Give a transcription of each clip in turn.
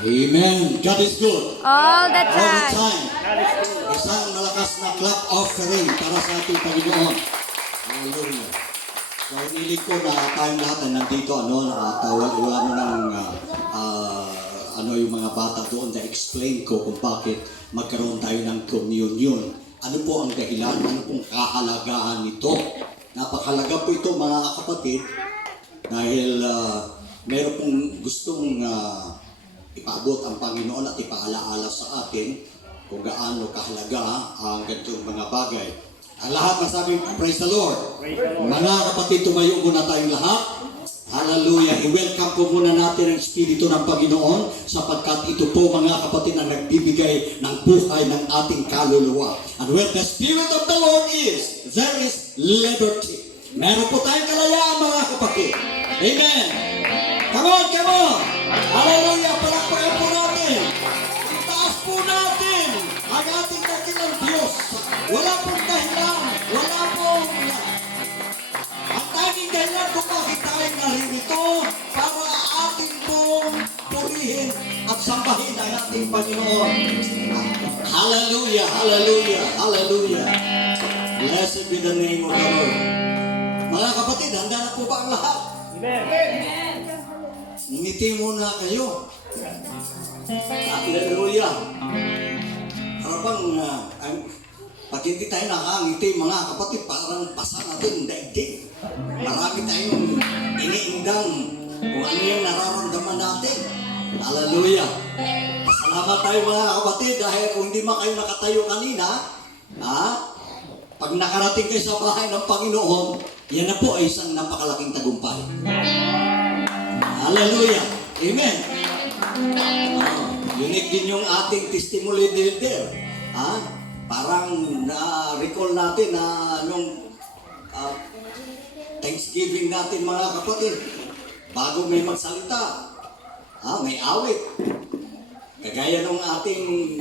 Amen. God is good. All the All the time. time. Isang malakas na clap offering para sa ating Panginoon. Hallelujah. So, inilig ko na tayong lahat ay nandito, nakatawag mo ng yung mga bata doon na explain ko kung bakit magkaroon tayo ng communion. Ano po ang dahilan? Ano pong kahalagahan nito? Napakahalaga po ito mga kapatid dahil meron pong gustong ipaabot ang Panginoon at ipaalaala sa atin kung gaano kahalaga ang ganitong mga bagay. Ang lahat masabi, praise the Lord. Mga kapatid, tumayo muna tayong lahat. Hallelujah. I-welcome po muna natin ang Espiritu ng Panginoon sapagkat ito po mga kapatid ang nagbibigay ng buhay ng ating kaluluwa. And where the Spirit of the Lord is, there is liberty. Meron po tayong kalayaan mga kapatid. Amen. Come on, come on. Hallelujah. Palakpakan po natin. Itaas po natin ang ating dakilang Diyos. Wala pong dahilan. Wala pong ang tanging dahilan kung bakit tayo naririto para ating pong purihin at sambahin ang ating Panginoon. Hallelujah, hallelujah, hallelujah. Blessed be the name of the Lord. Mga kapatid, handa na po ba ang lahat? Amen. Ngiti muna kayo. Hallelujah. Harapang pag hindi tayo nakangiti mga kapatid, parang pasa natin daigdig. Marami tayong iniindang kung ano yung nararamdaman natin. Hallelujah. Salamat tayo mga kapatid dahil kung hindi man kayo nakatayo kanina, pag nakarating kayo sa bahay ng Panginoon, yan na po ay isang napakalaking tagumpay. Hallelujah. Amen. Unique din yung ating testimony there. Parang na-recall natin na nung Thanksgiving natin mga kapatid, bago may magsalita, may awit. Kagaya nung ating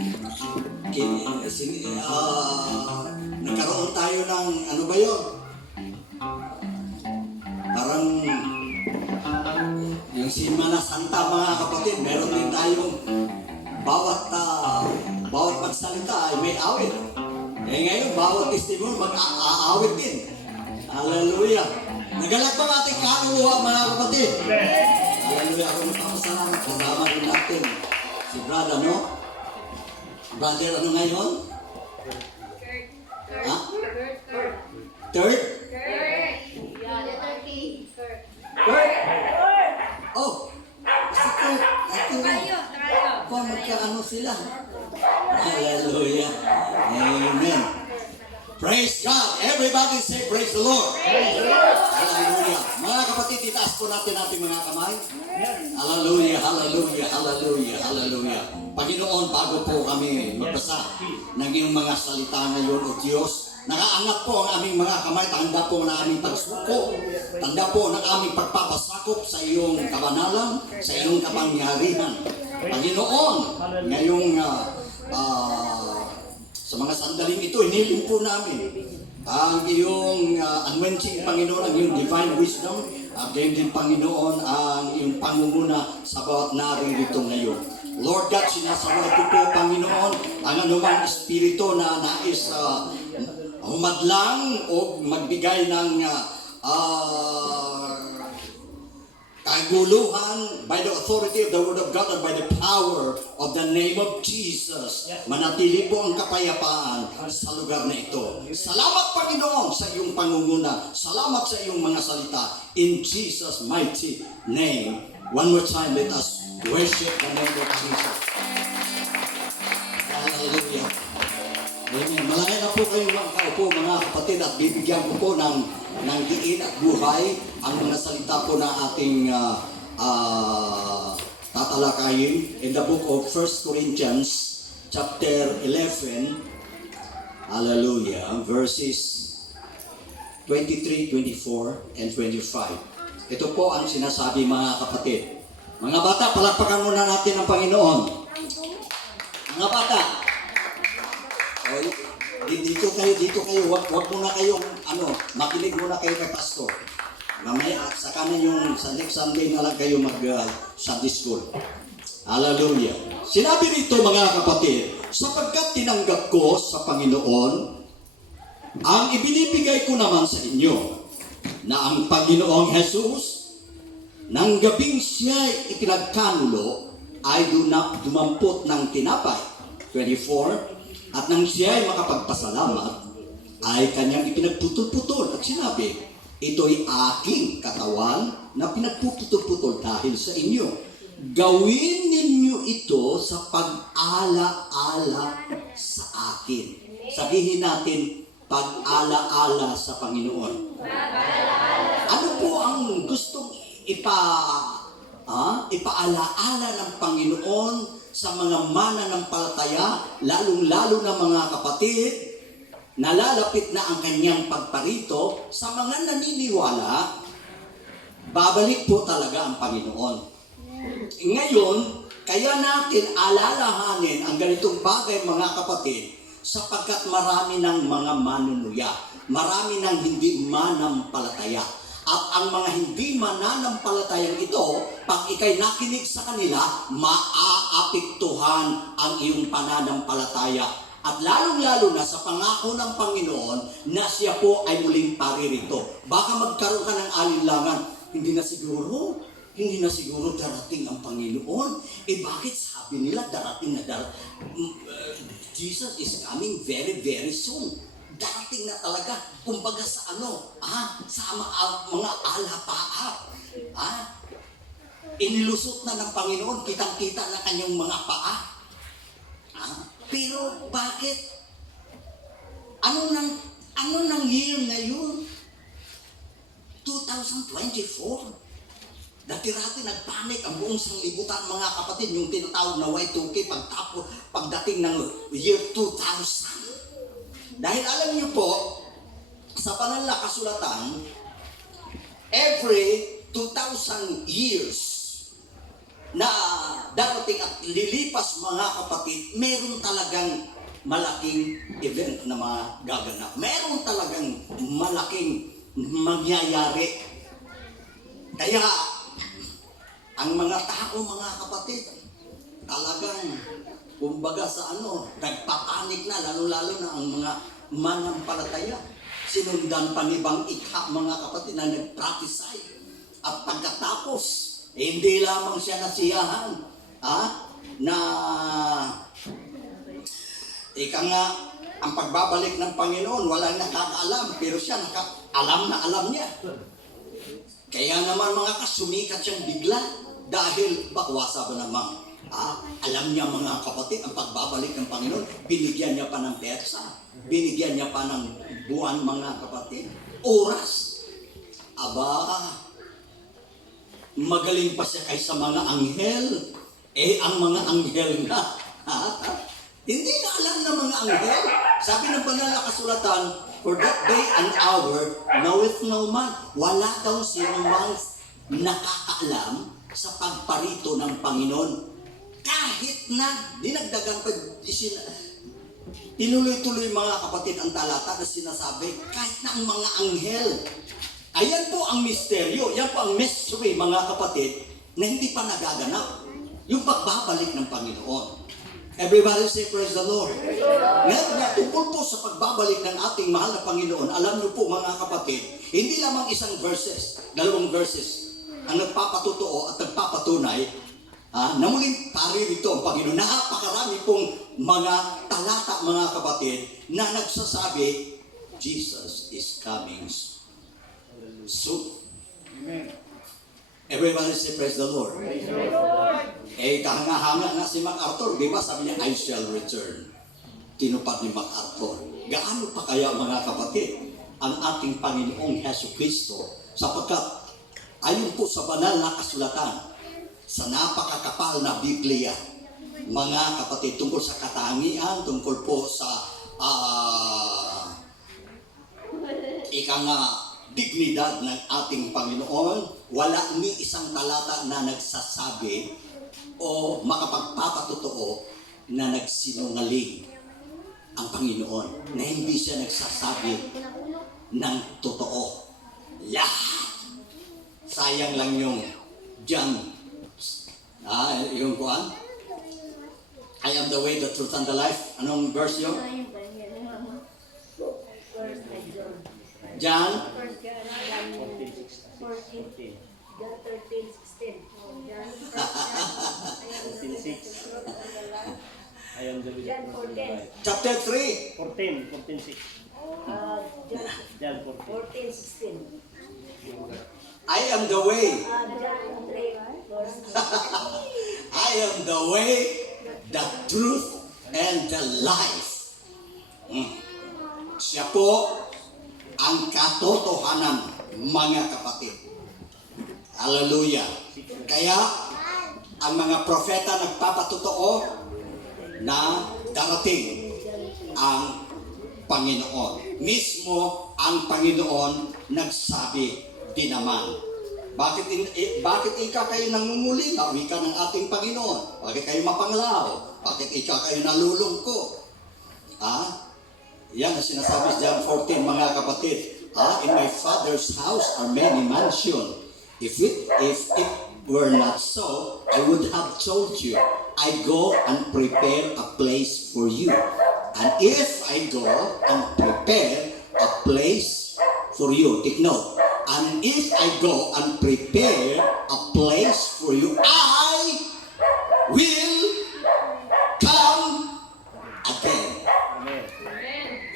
nagkaroon tayo ng ano ba yun? Parang yung Semana Santa mga kapatid, meron din tayong bawat magsalita ay may awit. Ngayon, bawat testimony mag-aawit din. Hallelujah. Nagalag ba ating kaluluwa mga kapatid? Hallelujah. Ako nagpapasalamat. Kasama rin natin si brother, no? Brother, ano ngayon? Third? Oh, kasi ko, kung magkaano sila. Hallelujah. Amen. Praise God. Everybody say praise the Lord. Hallelujah. Mga kapatid, itaas po natin ating mga kamay. Hallelujah, hallelujah, hallelujah, hallelujah. Panginoon, bago po kami magbasa ng iyong mga salita ngayon o Diyos, nakaangat po ang aming mga kamay, tanda po ng aming pagsuko, tanda po ng aming pagpapasakop sa iyong kabanalan, sa iyong kapangyarihan. Panginoon, ngayong sa mga sandaling ito, iniling po namin ang iyong anointing, Panginoon, ang iyong divine wisdom, at gayon din, Panginoon, ang iyong pangunguna sa bawat naririto ngayon. Lord God, sinasaway ko po, Panginoon, ang anumang espiritu na nais humadlang o magbigay ng kaguluhan by the authority of the Word of God and by the power of the name of Jesus. Manatili po ang kapayapaan sa lugar na ito. Salamat, Panginoon, sa iyong pangunguna. Salamat sa iyong mga salita. In Jesus' mighty name. One more time, let us worship the name of Jesus. Hallelujah. Amen. Malaya na po kayong mga kaupo, mga kapatid, at bibigyan ko po ng diin at buhay ang mga salita po na ating tatalakayin in the book of 1 Corinthians chapter 11, hallelujah, verses 23, 24, and 25. Ito po ang sinasabi mga kapatid. Mga bata, palakpakan muna natin ang Panginoon. Mga bata, dito kayo, wag muna kayong, makinig muna kayo kay pastor. Mamaya, saka na yung sa next Sunday na lang kayo mag-Sunday school. Hallelujah. Sinabi rito mga kapatid, sapagkat tinanggap ko sa Panginoon ang ibinibigay ko naman sa inyo, na ang Panginoong Jesus nang gabing siya'y ipinagkanulo ay dumampot ng tinapay. 24, at nang siya'y makapagpasalamat ay kanyang ipinagputol-putol at sinabi, ito'y aking katawan na pinagpuputol-putol dahil sa inyo. Gawin ninyo ito sa pag-ala-ala sa akin. Sabihin natin, pag-ala-ala sa Panginoon. Ano po ang gustong ipaalaala ng Panginoon sa mga mananampalataya, lalong-lalo na mga kapatid, nalalapit na ang kanyang pagparito, sa mga naniniwala, babalik po talaga ang Panginoon. Ngayon, kaya natin alalahanin ang ganitong bagay mga kapatid, sapagkat marami ng mga manunuya, marami ng hindi manampalataya. At ang mga hindi mananampalatayang ito, pag ikay nakinig sa kanila, maaapektuhan ang iyong pananampalataya. At lalong-lalo na sa pangako ng Panginoon na siya po ay muling paririto. Baka magkaroon ka ng alinlangan, hindi na siguro darating ang Panginoon. Bakit sabi nila darating na Jesus is coming very, very soon. Darating na talaga. Kumbaga sa sa mga alapaap. Inilusot na ng Panginoon, kitang-kita na kanyang mga paa. Pero bakit? Ano nang year ngayon? 2024. Dati-rati nagpanik ang buong sanglibutan mga kapatid, yung tinatawag na Y2K pagdating ng year 2000. Dahil alam niyo po, sa banal na kasulatan, every 2,000 years na darating at lilipas mga kapatid, meron talagang malaking event na magaganap. Meron talagang malaking mangyayari. Kaya, ang mga tao, mga kapatid, talagang, kumbaga sa nagpapanik na, lalo-lalo na ang mga manampalataya. Sinundan pa ni Bang Ikha, mga kapatid, na nag-prophesy. At pagkatapos, hindi lamang siya nasiyahan, na, ang pagbabalik ng Panginoon, walang nakakaalam, pero siya alam na alam niya. Kaya naman mga sumikat siyang bigla dahil bakwasa ba namang alam niya mga kapatid ang pagbabalik ng Panginoon, binigyan niya pa ng petsa, binigyan niya pa ng buwan mga kapatid, oras. Magaling pa siya kaysa mga anghel. Ang mga anghel na hindi na alam ng mga anghel. Sabi ng banal na kasulatan, for that day and hour knoweth no man. Wala daw sino mang nakakaalam sa pagparito ng Panginoon. Kahit na dinagdagan pa, tinuloy-tuloy mga kapatid ang talata na sinasabi, kahit na ang mga anghel. Ayan po ang misteryo, yan po ang mystery mga kapatid na hindi pa nagaganap. Yung pagbabalik ng Panginoon. Everybody say praise the Lord. Ngayon, tungkol po sa pagbabalik ng ating mahal na Panginoon, alam niyo po mga kapatid, hindi lamang isang verses, dalawang verses, ang nagpapatotoo at nagpapatunay na muling paririto ang Panginoon. Napakarami pong mga talata mga kapatid na nagsasabi, Jesus is coming soon. Amen. Everybody say praise the Lord. Praise the Lord. Kahanga-hanga na si MacArthur, di ba? Sabi niya, I shall return. Tinupad ni MacArthur. Gaano pa kaya mga kapatid ang ating Panginoong Jesucristo, sapagkat ayon po sa banal na kasulatan, sa napakakapal na Biblia, mga kapatid, tungkol sa katangian, tungkol po sa dignidad ng ating Panginoon, wala ni isang talata na nagsasabi o makapagpapatotoo na nagsinungaling ang Panginoon, na hindi siya nagsasabi ng totoo. Lahat. Sayang lang yung John, yung kuan, I am the way, the truth, and the life. Anong verse yun? John? 14:6. I am the way, the truth, and the life. Chapter 3. 14:6. John 14. I am the way. I am the way, the truth, and the life. Siya po ang katotohanan, mga kapatid. Hallelujah. Kaya, ang mga propeta nagpapatotoo na darating ang Panginoon. Mismo ang Panginoon nagsabi din naman. Bakit ika kayo nangungulila? Wika ng ating Panginoon. Bakit kayo mapanglaw? Bakit ika kayo nalulungkot? Yan ang sinasabi sa John 14, mga kapatid. In my Father's house are many mansions. If it were not so, I would have told you, I go and prepare a place for you. And if I go and prepare a place for you, take note. And if I go and prepare a place for you, I will come again.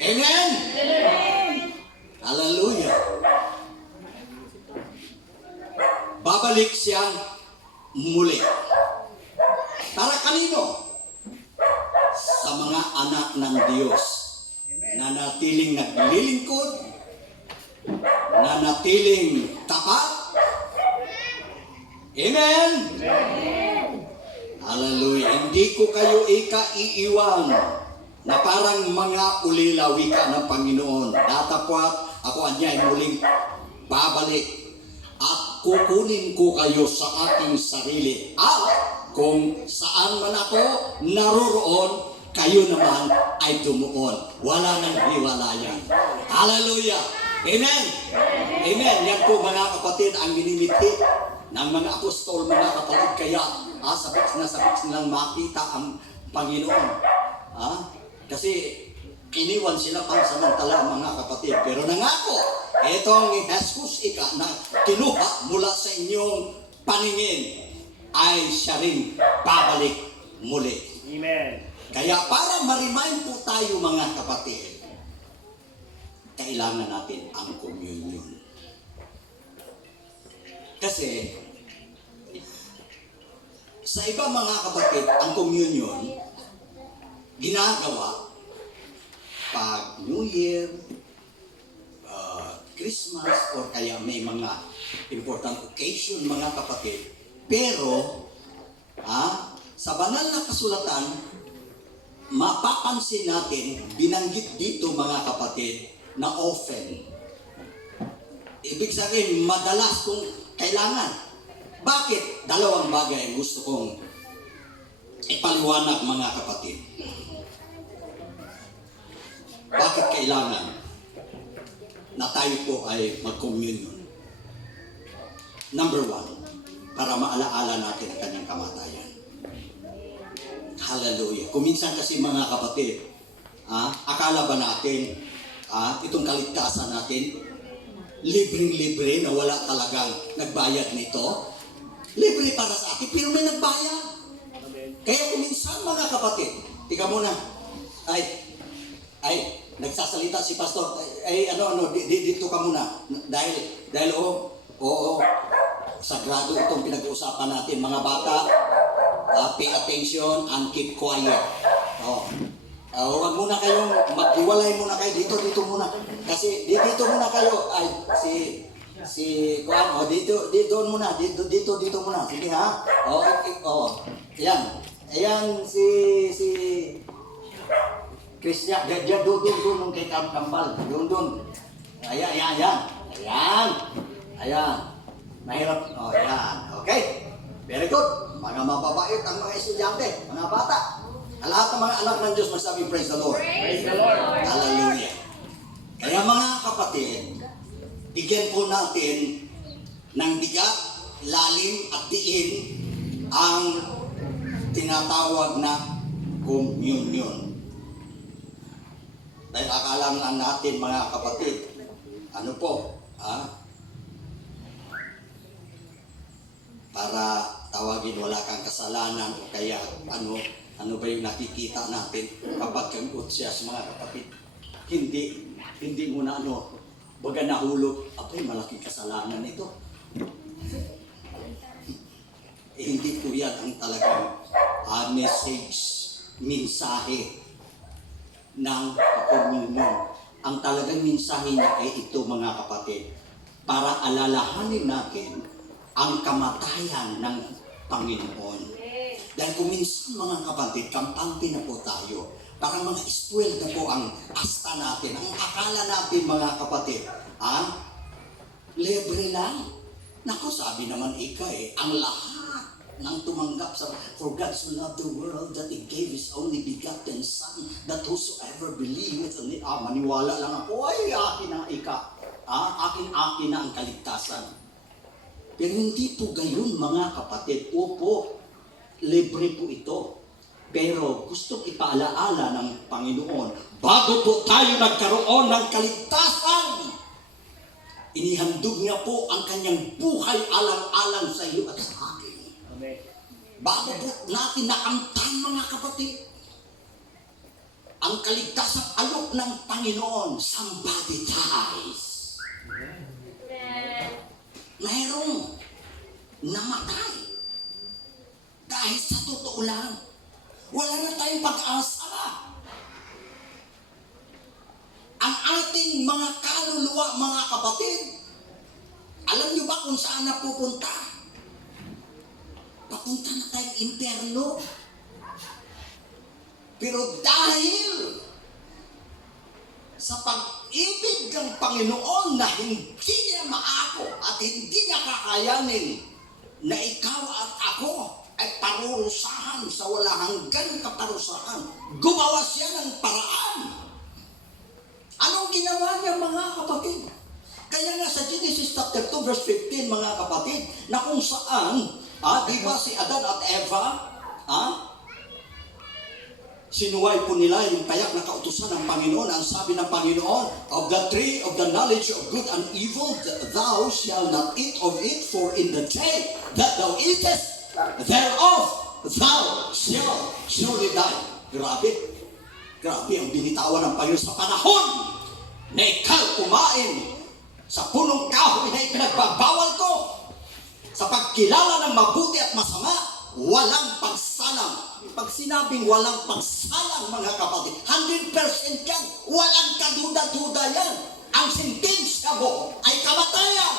Amen. Amen? Hallelujah. Babalik siyang muli. Para kanino? Sa mga anak ng Diyos na natiling naglilingkod, na natiling tapat. Amen? Hallelujah. Hindi ko kayo iiwan na parang mga ulilawika ng Panginoon. Datapwat ako anyay muling babalik at kukunin ko kayo sa aking sarili. At kung saan man ako naroroon, kayo naman ay dumuon. Wala nang hiwalayan. Hallelujah. Amen. Amen. Yan po mga kapatid ang minimithi ng mga apostol, mga kapatid. Kaya sabik nilang makita ang Panginoon. Kasi iniwan sila pansamantala, mga kapatid. Pero nangako, itong Jesus ika na kinuha mula sa inyong paningin ay siya rin babalik muli. Amen. Kaya para ma-remind po tayo, mga kapatid, kailangan natin ang communion. Kasi sa iba, mga kapatid, ang communion ginagawa pag New Year, Christmas, or kaya may mga important occasion, mga kapatid. Pero sa banal na kasulatan, mapapansin natin, binanggit dito, mga kapatid, na often. Ibig sabihin, madalas kung kailangan. Bakit? Dalawang bagay ang gusto kong ipaliwanag, mga kapatid. Bakit kailangan na tayo po ay mag-communion? Number one, para maalaala natin ang kanyang kamatayan. Hallelujah. Kuminsan kasi, mga kapatid, akala ba natin itong kaligtasan natin, libreng-libre na wala talagang nagbayad nito? Libre para sa atin, pero may nagbayad. Kaya kuminsan, mga kapatid, tika muna, nagsasalita si pastor, dito ka muna. Dahil sagrado itong pinag-uusapan natin, mga bata, pay attention and keep quiet. Huwag muna kayong maghiwalay muna kayo dito muna. Kasi dito muna kayo. Dito muna. Sige ha. Yan. Ayan si Christian. Doon kay Kambal. Doon. Ayan. Mahirap. Ayan. Okay. Very good. Mga mababait ang mga estudyante, mga bata. Ang lahat ng mga anak ng Diyos magsabi, praise the Lord. Praise the Lord. Hallelujah. Kaya, mga kapatid, bigyan po natin ng bigat, lalim at diin ang tinatawag na communion. Dahil akala lang natin mga kapatid, ano po, para tawagin wala kang kasalanan o kaya ano ba yung nakikita natin kapag kang utsiyas mga kapatid. Hindi mo na baga nahulog, abay malaking kasalanan ito. Hindi po yan ang talagang mensahe ng communion. Ang talagang mensahe niya ay ito mga kapatid, para alalahanin natin ang kamatayan ng Panginoon. Dahil kung minsan mga kapatid, kampante na po tayo, parang mga spoiled na po ang asta natin. Ang akala natin mga kapatid, libre lang. Naku, sabi naman ang lahat ng tumanggap sa for God so loved the world that He gave His only begotten Son, that whosoever believeth on Him, maniwala lang ako, ay akin ang akin na ang kaligtasan. Pero hindi po gayon mga kapatid. Opo, libre po ito. Pero gustong ipaalaala ng Panginoon, bago po tayo nagkaroon ng kaligtasan, inihandog niya po ang kanyang buhay alang-alang sa iyo at sa akin. Amen. Bago po natin nakamtan mga kapatid, ang kaligtasang alok ng Panginoon, somebody dies. Mayroong namatay. Dahil sa totoo lang, wala na tayong pag-asa. Ang ating mga kaluluwa, mga kapatid, alam niyo ba kung saan na pupunta? Papunta na tayong impyerno. Pero dahil sa pag-ibig ng Panginoon na hindi niya maako at hindi niya kakayanin na ikaw at ako ay parurusahan sa wala hanggang kaparusahan, gumawa siya ng paraan. Anong ginawa niya mga kapatid? Kaya nga sa Genesis chapter 2 verse 15 mga kapatid, na kung saan, di ba si Adan at Eva, sinuway po nila yung tayak na kautusan ng Panginoon. Ang sabi ng Panginoon, of the tree of the knowledge of good and evil, thou shalt not eat of it, for in the day that thou eatest thereof, thou shalt surely die. Grabe ang binitawan ng Panginoon sa panahon na ikaw kumain sa punong kahoy na ipinagbabawal ko. Sa pagkilala ng mabuti at masama, walang pagsalang. Pag sinabing walang pagsalang mga kapatid, 100% yan. Walang kaduda-duda yan. Ang sentensya mo ay kamatayan.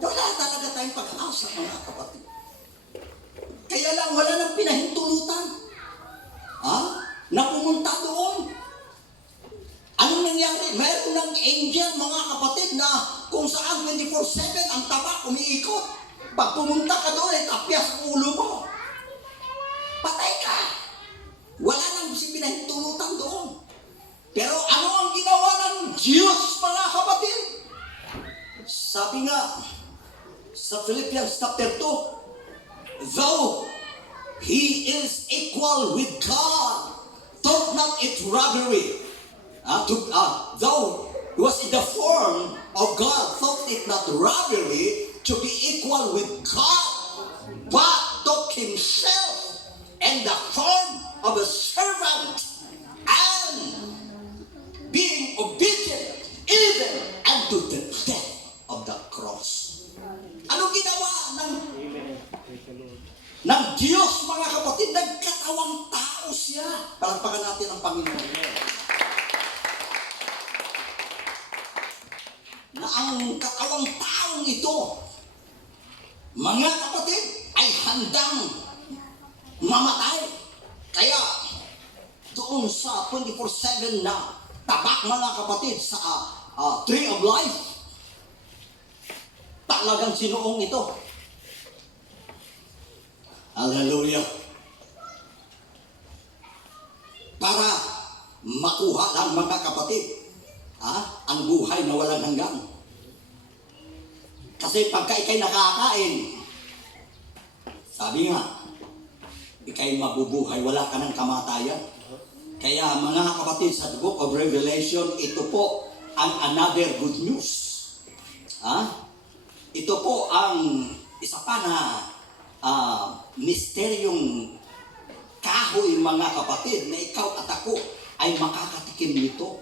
Wala talaga tayong pag-asa mga kapatid. Kaya lang wala nang pinahintulutan. Na pumunta doon. Anong nangyari? Meron ng angel mga kapatid na kung saan 24/7 ang taba umiikot. Pag pumunta ka doon, tapyas ang ulo mo. Patay ka. Wala nang pinahintulutan doon. Pero ano ang ginawa ng Diyos mga kapatid? Sabi nga sa Philippians chapter 2, though He is equal with God, thought not it robbery. Though He was in the form of God, thought it not robbery to be equal with God, but took Himself in the form of a servant, and being obedient even unto the death of the cross. Anong ginawa ng Diyos mga kapatid? Nagkatawang tao siya. Palagpakan natin ang Panginoon. Na ang katawang taong ito, mga kapatid, ay handang mamatay. Kaya doon sa 24/7 na tabak mga kapatid sa Tree of Life, talagang sinuong ito. Hallelujah. Para makuha lang mga kapatid ang buhay na walang hanggan. Kasi pagka ikay nakakain, sabi nga, kay mabubuhay, wala ka ng kamatayan. Kaya mga kapatid, sa The Book of Revelation, ito po ang another good news. Ito po ang isa pa na misteryong kahoy, mga kapatid, na ikaw at ako ay makakatikim nito.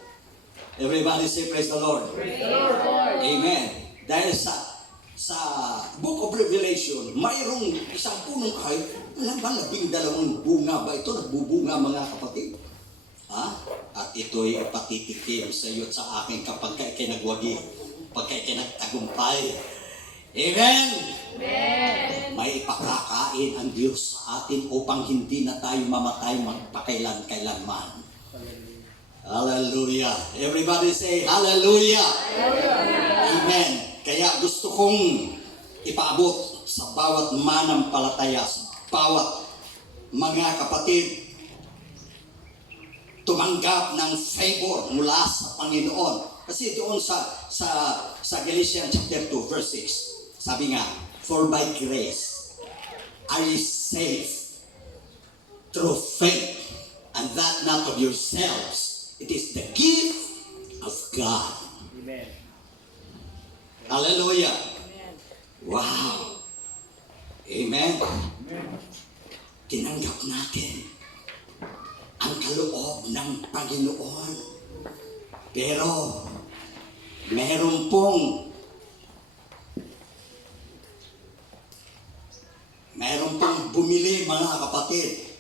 Everybody say praise the Lord. Praise the Lord. Amen. Dahil sa Book of Revelation, mayroong isang punong kahoy, alam ba, 12 bunga ba ito? Nagbubunga, mga kapatid. At ito'y patitikim sa iyo at sa akin kapag kay nagwagi, pag kay nagtagumpay. Amen! Amen. May ipakakain ang Diyos sa atin upang hindi na tayo mamatay magpakailan-kailanman. Hallelujah! Everybody say Hallelujah! Amen! Kaya gusto kong ipaabot sa bawat manampalataya, sa bawat mga kapatid, tumanggap ng favor mula sa Panginoon. Kasi doon sa Galatians chapter 2 verse 6, sabi nga, for by grace are ye saved through faith, and that not of yourselves. It is the gift of God. Amen. Hallelujah. Wow. Amen. Tinanggap natin ang kaloob ng Panginoon. Pero meron pong bumili, mga kapatid,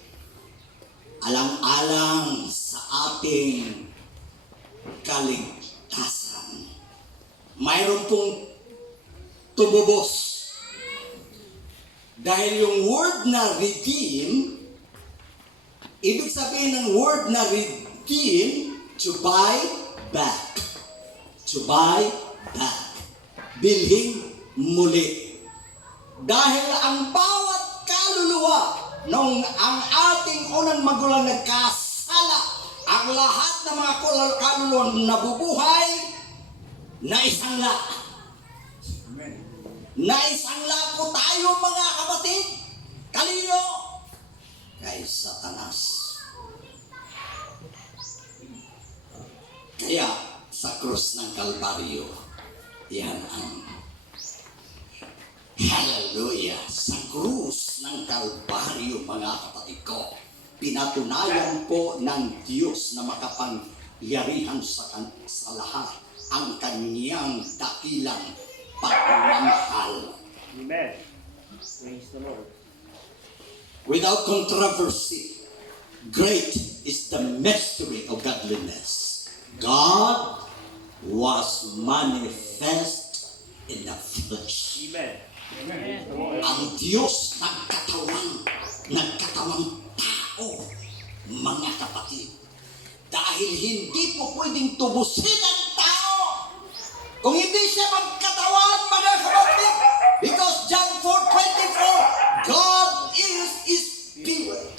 alang-alang sa ating kaligtasan. Mayroon pong tumubos. Dahil yung word na redeem, ibig sabihin ng word na redeem, to buy back. To buy back. Bilhin muli. Dahil ang bawat kaluluwa nung ang ating unang magulang nagkasala, ang lahat ng mga kaluluwa nabubuhay, naisangla. Naisangla po tayo, mga kapatid. Kanino? Kay Satanas. Kaya sa krus ng Kalbaryo, yan ang hallelujah. Sa krus ng Kalbaryo, mga kapatid ko, pinatunayan po ng Diyos na makapangyarihan sa lahat ang kanyang dakilang pagmamahal. Amen. Praise the Lord. Without controversy, great is the mystery of godliness. God was manifest in the flesh. Amen. Ang Diyos nagkatawang tao, mga kapatid. Dahil hindi po pwedeng tubusin ang tao kung hindi siya magkatawan, mga kapatid. Because John 4:24, God is Spirit.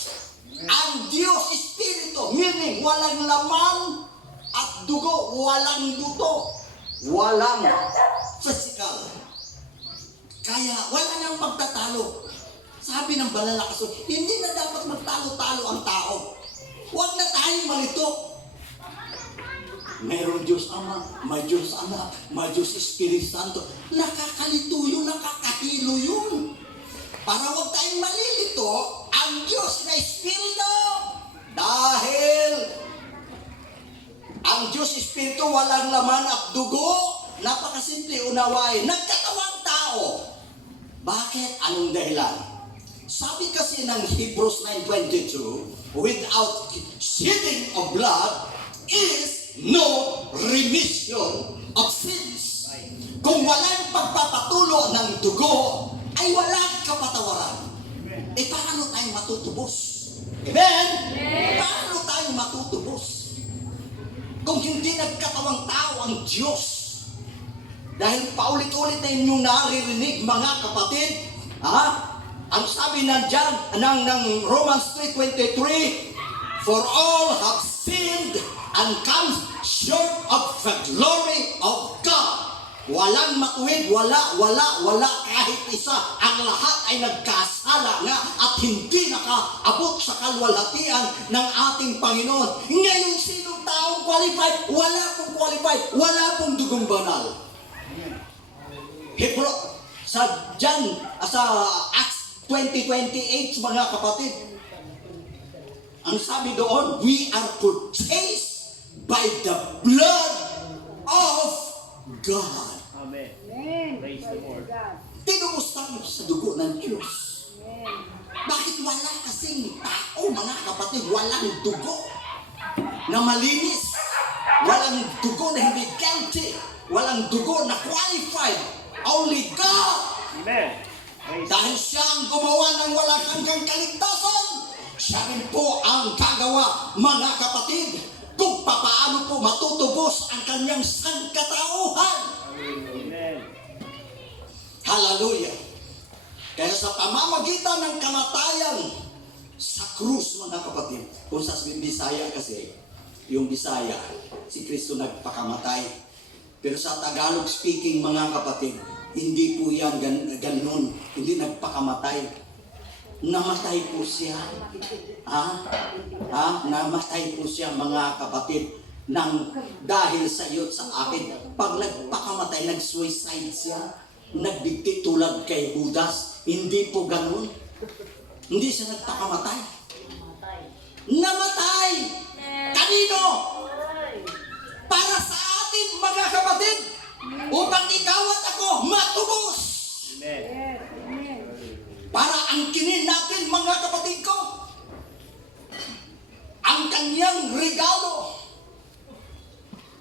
Ang Diyos Espiritu, meaning walang laman at dugo, walang luto, walang physical. Kaya wala nang magtatalo. Sabi ng banal na kasunod, hindi na dapat magtalo-talo ang tao. Huwag na tayong malito. Mayroong Diyos Ama, may Diyos Anak, may Diyos Espiritu Santo. Nakakalito yun, nakakahilo yun. Para huwag tayong malilito, ang Diyos na Espiritu. Dahil ang Diyos Espiritu walang laman at dugo, napakasimple unawain, nagkatawang tao. Bakit? Anong dahilan? Sabi kasi ng Hebrews 9:22, without shedding of blood is no remission of sins. Kung walang pagpapatulo ng dugo, ay walang kapatawaran. Paano tayo matutubos? Amen? Paano tayo matutubos? Kung hindi nagkatawang tao ang Diyos. Dahil paulit-ulit na inyong naririnig, mga kapatid, ang sabi ng Romans 3:23, for all have sinned and come short of the glory of God. Walang matuwid, wala kahit isa. Ang lahat ay nagkasala nga at hindi nakaabot sa kalwalhatian ng ating Panginoon. Ngayon, sinong taong qualified? Wala pong qualified. Wala pong dugong banal. Hebro, sa Acts 20:28, mga kapatid, ang sabi doon, we are purchased by the blood of God. Amen. Praise the Lord. Tinubos tayo sa dugo ng Diyos. Bakit wala kasing tao, mga kapatid, walang dugo na malinis, walang dugo na hindi guilty, walang dugo na qualified, only God. Amen. Praise Dahil siya ang gumawa ng walang hanggang kaligtasan, siya rin po ang gagawa, mga kapatid, kung papaano po matutubos ang kanyang sangkatauhan. Amen. Hallelujah. Kaya sa pamamagitan ng kamatayan sa krus, mga kapatid, kung sa Bisaya kasi, yung Bisaya, si Kristo nagpakamatay. Pero sa Tagalog speaking, mga kapatid, hindi po yan ganun. Hindi nagpakamatay. Namatay po siya. Namatay po siya, mga kapatid, dahil sa iyo at sa akin. Pag nagpakamatay, nag-suicide siya, nagdigti tulad kay Judas. Hindi po ganun. Hindi siya nagpakamatay. Namatay! Kanino? Para sa atin, mga kapatid, upang ikaw at ako matubos. Amen. Para angkinin natin, mga kapatid ko, ang kanyang regalo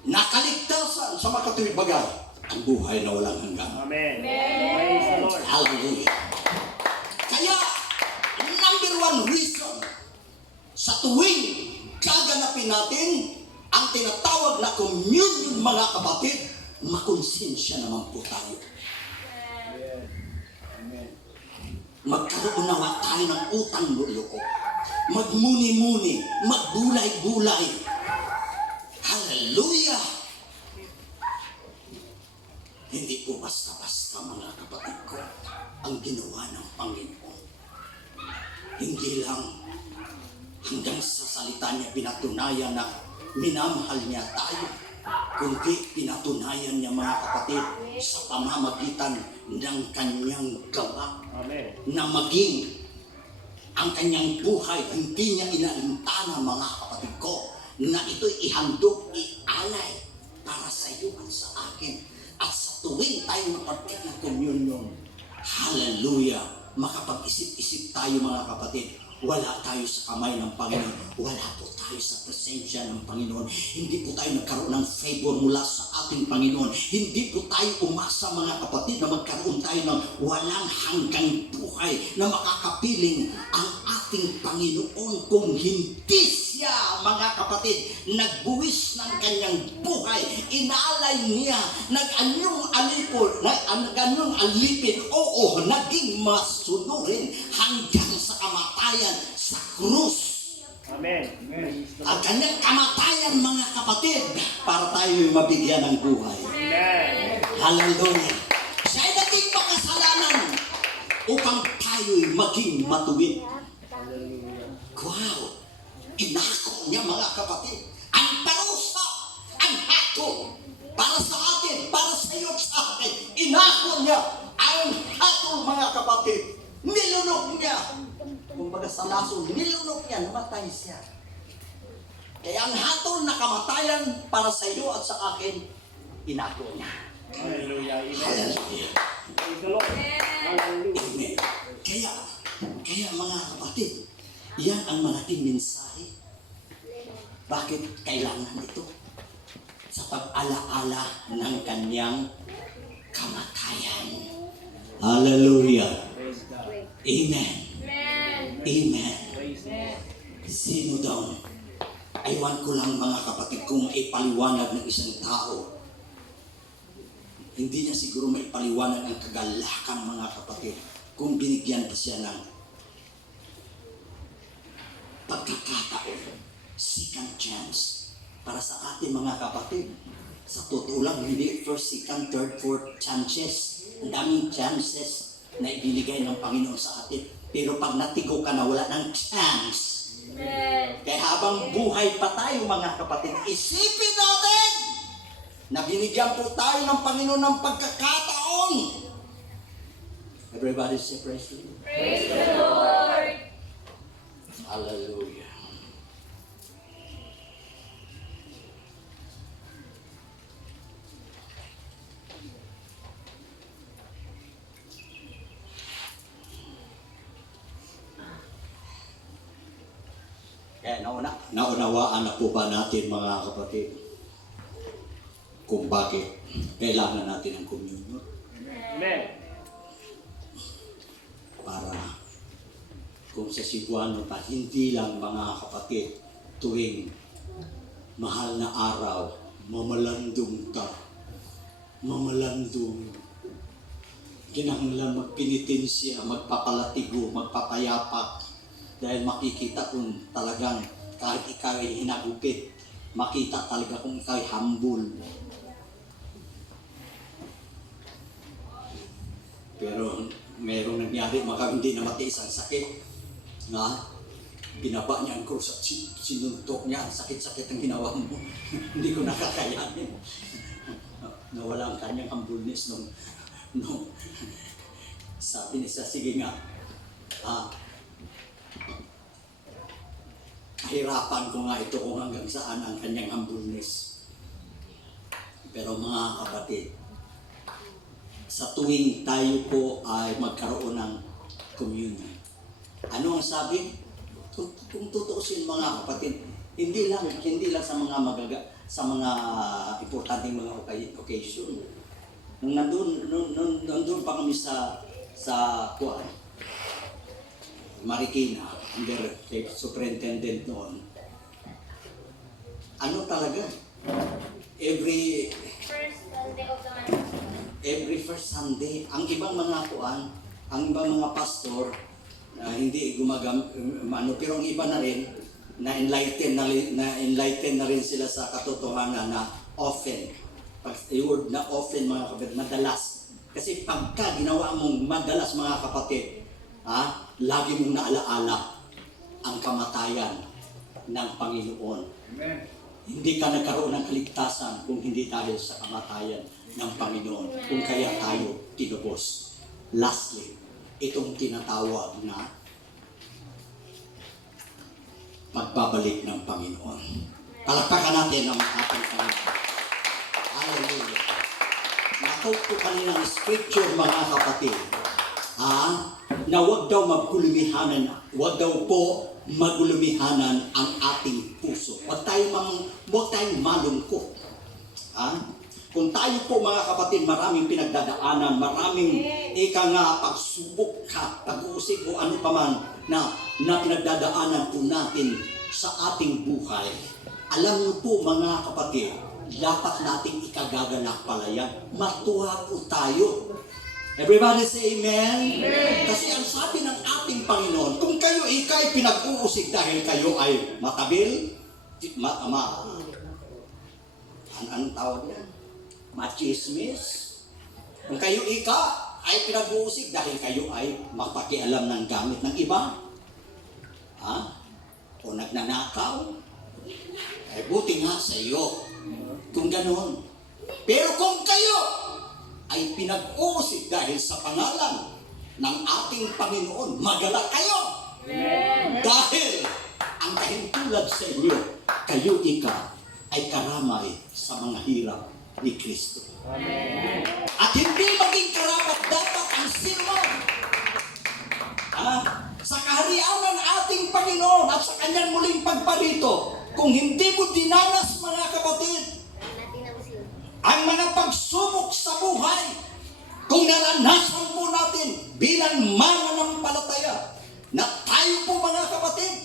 na kaligtasan sa makatuwid bagay, ang buhay na walang hanggan. Amen. Praise the Lord. Hallelujah. Kaya, number one reason sa tuwing gaganapin natin ang tinatawag na communion, mga kapatid, makonsensya naman po tayo. Magkaroon naman tayo ng utang loob. Magmuni-muni, maggulay-gulay. Hallelujah! Hindi po basta-basta, mga kapatid ko, ang ginawa ng Panginoon. Hindi lang hanggang sa salita niya pinatunayan na minamahal niya tayo, kundi pinatunayan niya, mga kapatid, sa pamamagitan ng kanyang gawa. Amen. Na maging ang kanyang buhay, hindi niya inalintana, mga kapatid ko, na ito'y ihandog, ialay para sa iyo at sa akin. At sa tuwing tayo mapartik ng communion, hallelujah, makapag-isip-isip tayo, mga kapatid, wala tayo sa kamay ng Panginoon. Wala po tayo sa presensya ng Panginoon. Hindi po tayo nagkaroon ng favor mula sa ating Panginoon. Hindi po tayo umasa, mga kapatid, na magkaroon tayo ng walang hanggang buhay na makakapiling ang ating Panginoon kung hindi siya, mga kapatid, nagbuwis ng kanyang buhay, inalay niya, nag-anyong alipin, naging masunurin hanggang sa kamatayan sa krus. Amen. Ang kanyang kamatayan, mga kapatid, para tayo mabigyan ng buhay. Amen. Hallelujah. Siya'y naging makasalanan upang tayo'y maging matuwid. Wow! Inako niya, mga kapatid, ang parusa, ang hatol, para sa atin, para sa iyo at sa atin. Inako niya ang hatol, mga kapatid. Nilunok niya. Kumbaga sa laso, nilunok niya, namatay siya. Kaya ang hatol na kamatayan para sa iyo at sa akin, inako niya. Hallelujah. Amen. Hallelujah. Praise the Lord. Hallelujah. Amen. Kaya mga kapatid, yan ang malaking mensahe. Bakit kailangan ito? Sa pag-alaala ng kanyang kamatayan. Hallelujah. Praise God. Amen. Amen. Praise God. Sino daw? Aywan ko lang, mga kapatid, kung maipaliwanag ng isang tao. Hindi niya siguro maipaliwanag ang kagalakan, mga kapatid, kung binigyan pa siya ng pagkakataon, second chance, para sa ating mga kapatid. Sa totoo lang, hindi first, second, third, fourth chances. Ang daming chances na ibinigay ng Panginoon sa atin. Pero pag natigo ka na, wala ng chance. Kaya habang buhay pa tayo mga kapatid, isipin natin na binigyan po tayo ng Panginoon ng pagkakataon. Everybody say praise the Lord. Praise the Lord. Hallelujah. Kaya naunawaan na po ba natin mga kapatid kung bakit kailangan natin ng communion? Amen. Para kung sa Cebuano pa, hindi lang mga kapatid tuwing mahal na araw, mamalandong ka, mamalandong, kinahanglan magpinitensya, magpapalatigo, magpapayapak, dahil makikita kung talagang kahit ikaw ay hinagupit, makita talaga kung ikaw ay humble. Pero merong nangyari, hindi na matiis ang sakit. Na, binaba niya ang krus at sinuntok niya, sakit-sakit ang ginawa mo. Hindi ko nakakayanin. Nawala ang kanyang humbleness nung sabi niya, sige nga, hirapan ko nga ito kung hanggang saan ang kanyang humbleness. Pero mga kapatid, sa tuwing tayo po ay magkaroon ng communion, ano ang sabi? Kung tutuusin mga kapatid, hindi lang sa mga importanteng mga occasion. Nung nandun pa kami sa Kuan, Marikina, under kay superintendent noon. Ano talaga? Every first Sunday, ang ibang mga kuan, ang ibang mga pastor, hindi pero ang iba na rin, na-enlighten na rin sila sa katotohanan na often. Pag word na often mga kapatid, madalas. Kasi pagka ginawa mong madalas mga kapatid, lagi mong naalaala ang kamatayan ng Panginoon. Amen. Hindi ka nagkaroon ng kaligtasan kung hindi dahil sa kamatayan ng Panginoon. Kung kaya tayo tinubos. Lastly, itong tinatawag na pagbabalik ng Panginoon. Palakpakan natin ang ating Panginoon. Hallelujah. Natok ko kanina ng scripture mga kapatid. Na wag daw magulumihanan, wag daw po magulumihanan ang ating puso. Wag tayong malungkot. Kung tayo po mga kapatid, maraming pinagdadaanan, maraming pagsubok ka, pag-uusig o ano pa man na pinagdadaanan po natin sa ating buhay. Alam niyo po mga kapatid, dapat nating ikagagalak pala yan. Matuwa po tayo. Everybody say amen? Amen. Kasi ang sabi ng ating Panginoon, kung kayo ikay pinag-uusig dahil kayo ay matabil, anong tawag yan? Machismis. Kung kayo ay pinag-uusig dahil kayo ay mapakialam ng gamit ng iba, o nagnanakaw, ay buti nga sa iyo kung ganoon. Pero kung kayo ay pinag-uusig dahil sa pangalan ng ating Panginoon, magalak kayo. Amen. Dahil ang kahintulad sa inyo, kayo ay karamay sa mga hirap ni Kristo. Amen. At hindi maging karapat-dapat ang sino sa kaharian ng ating Panginoon at sa kanyang muling pagparito kung hindi mo dinanas mga kapatid ang mga pagsubok sa buhay, kung naranasan po natin bilang mananampalataya na tayo po mga kapatid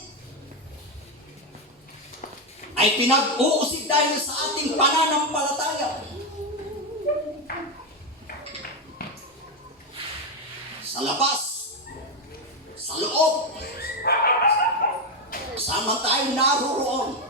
ay pinag-uusig dahil sa ating pananampalataya. Sa labas, sa loob, sama tayo naroon.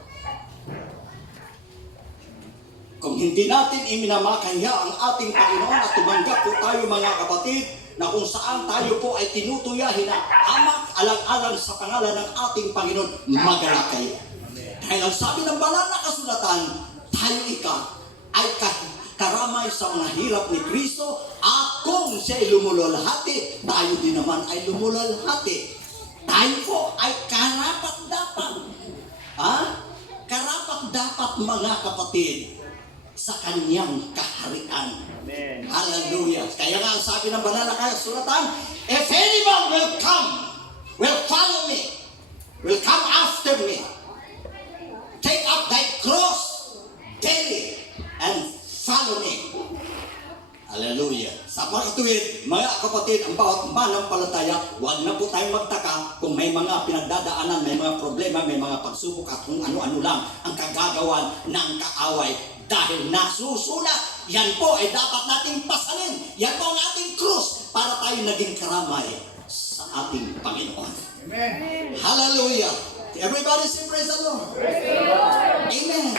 Kung hindi natin iminamakaya ang ating Panginoon at tumanggap po tayo mga kapatid na kung saan tayo po ay tinutuyahin na hamak alang-alang sa pangalan ng ating Panginoon, magalakay. Dahil ang sabi ng banal na kasulatan, tayo ay karamay sa mga hirap ni Kristo at kung siya ay lumululhati, tayo din naman ay lumululhati. Tayo po ay karapat-dapat. Karapat-dapat mga kapatid sa kanyang kaharian. Amen. Hallelujah. Kaya nga ang sabi ng banal na kasulatan, if anyone will follow me, will come after me, take up thy cross daily and follow me. Hallelujah. Sa mga ituwid, mga kapatid, ang bawat manampalataya, huwag na po tayong magtaka kung may mga pinagdadaanan, may mga problema, may mga pagsubok at kung ano-ano lang ang kagagawan ng kaaway. Dahil nasusulat, yan po ay dapat nating pasalin. Yan po ang ating krus para tayo naging karamay sa ating Panginoon. Amen. Hallelujah. Everybody say praise the Lord. Amen.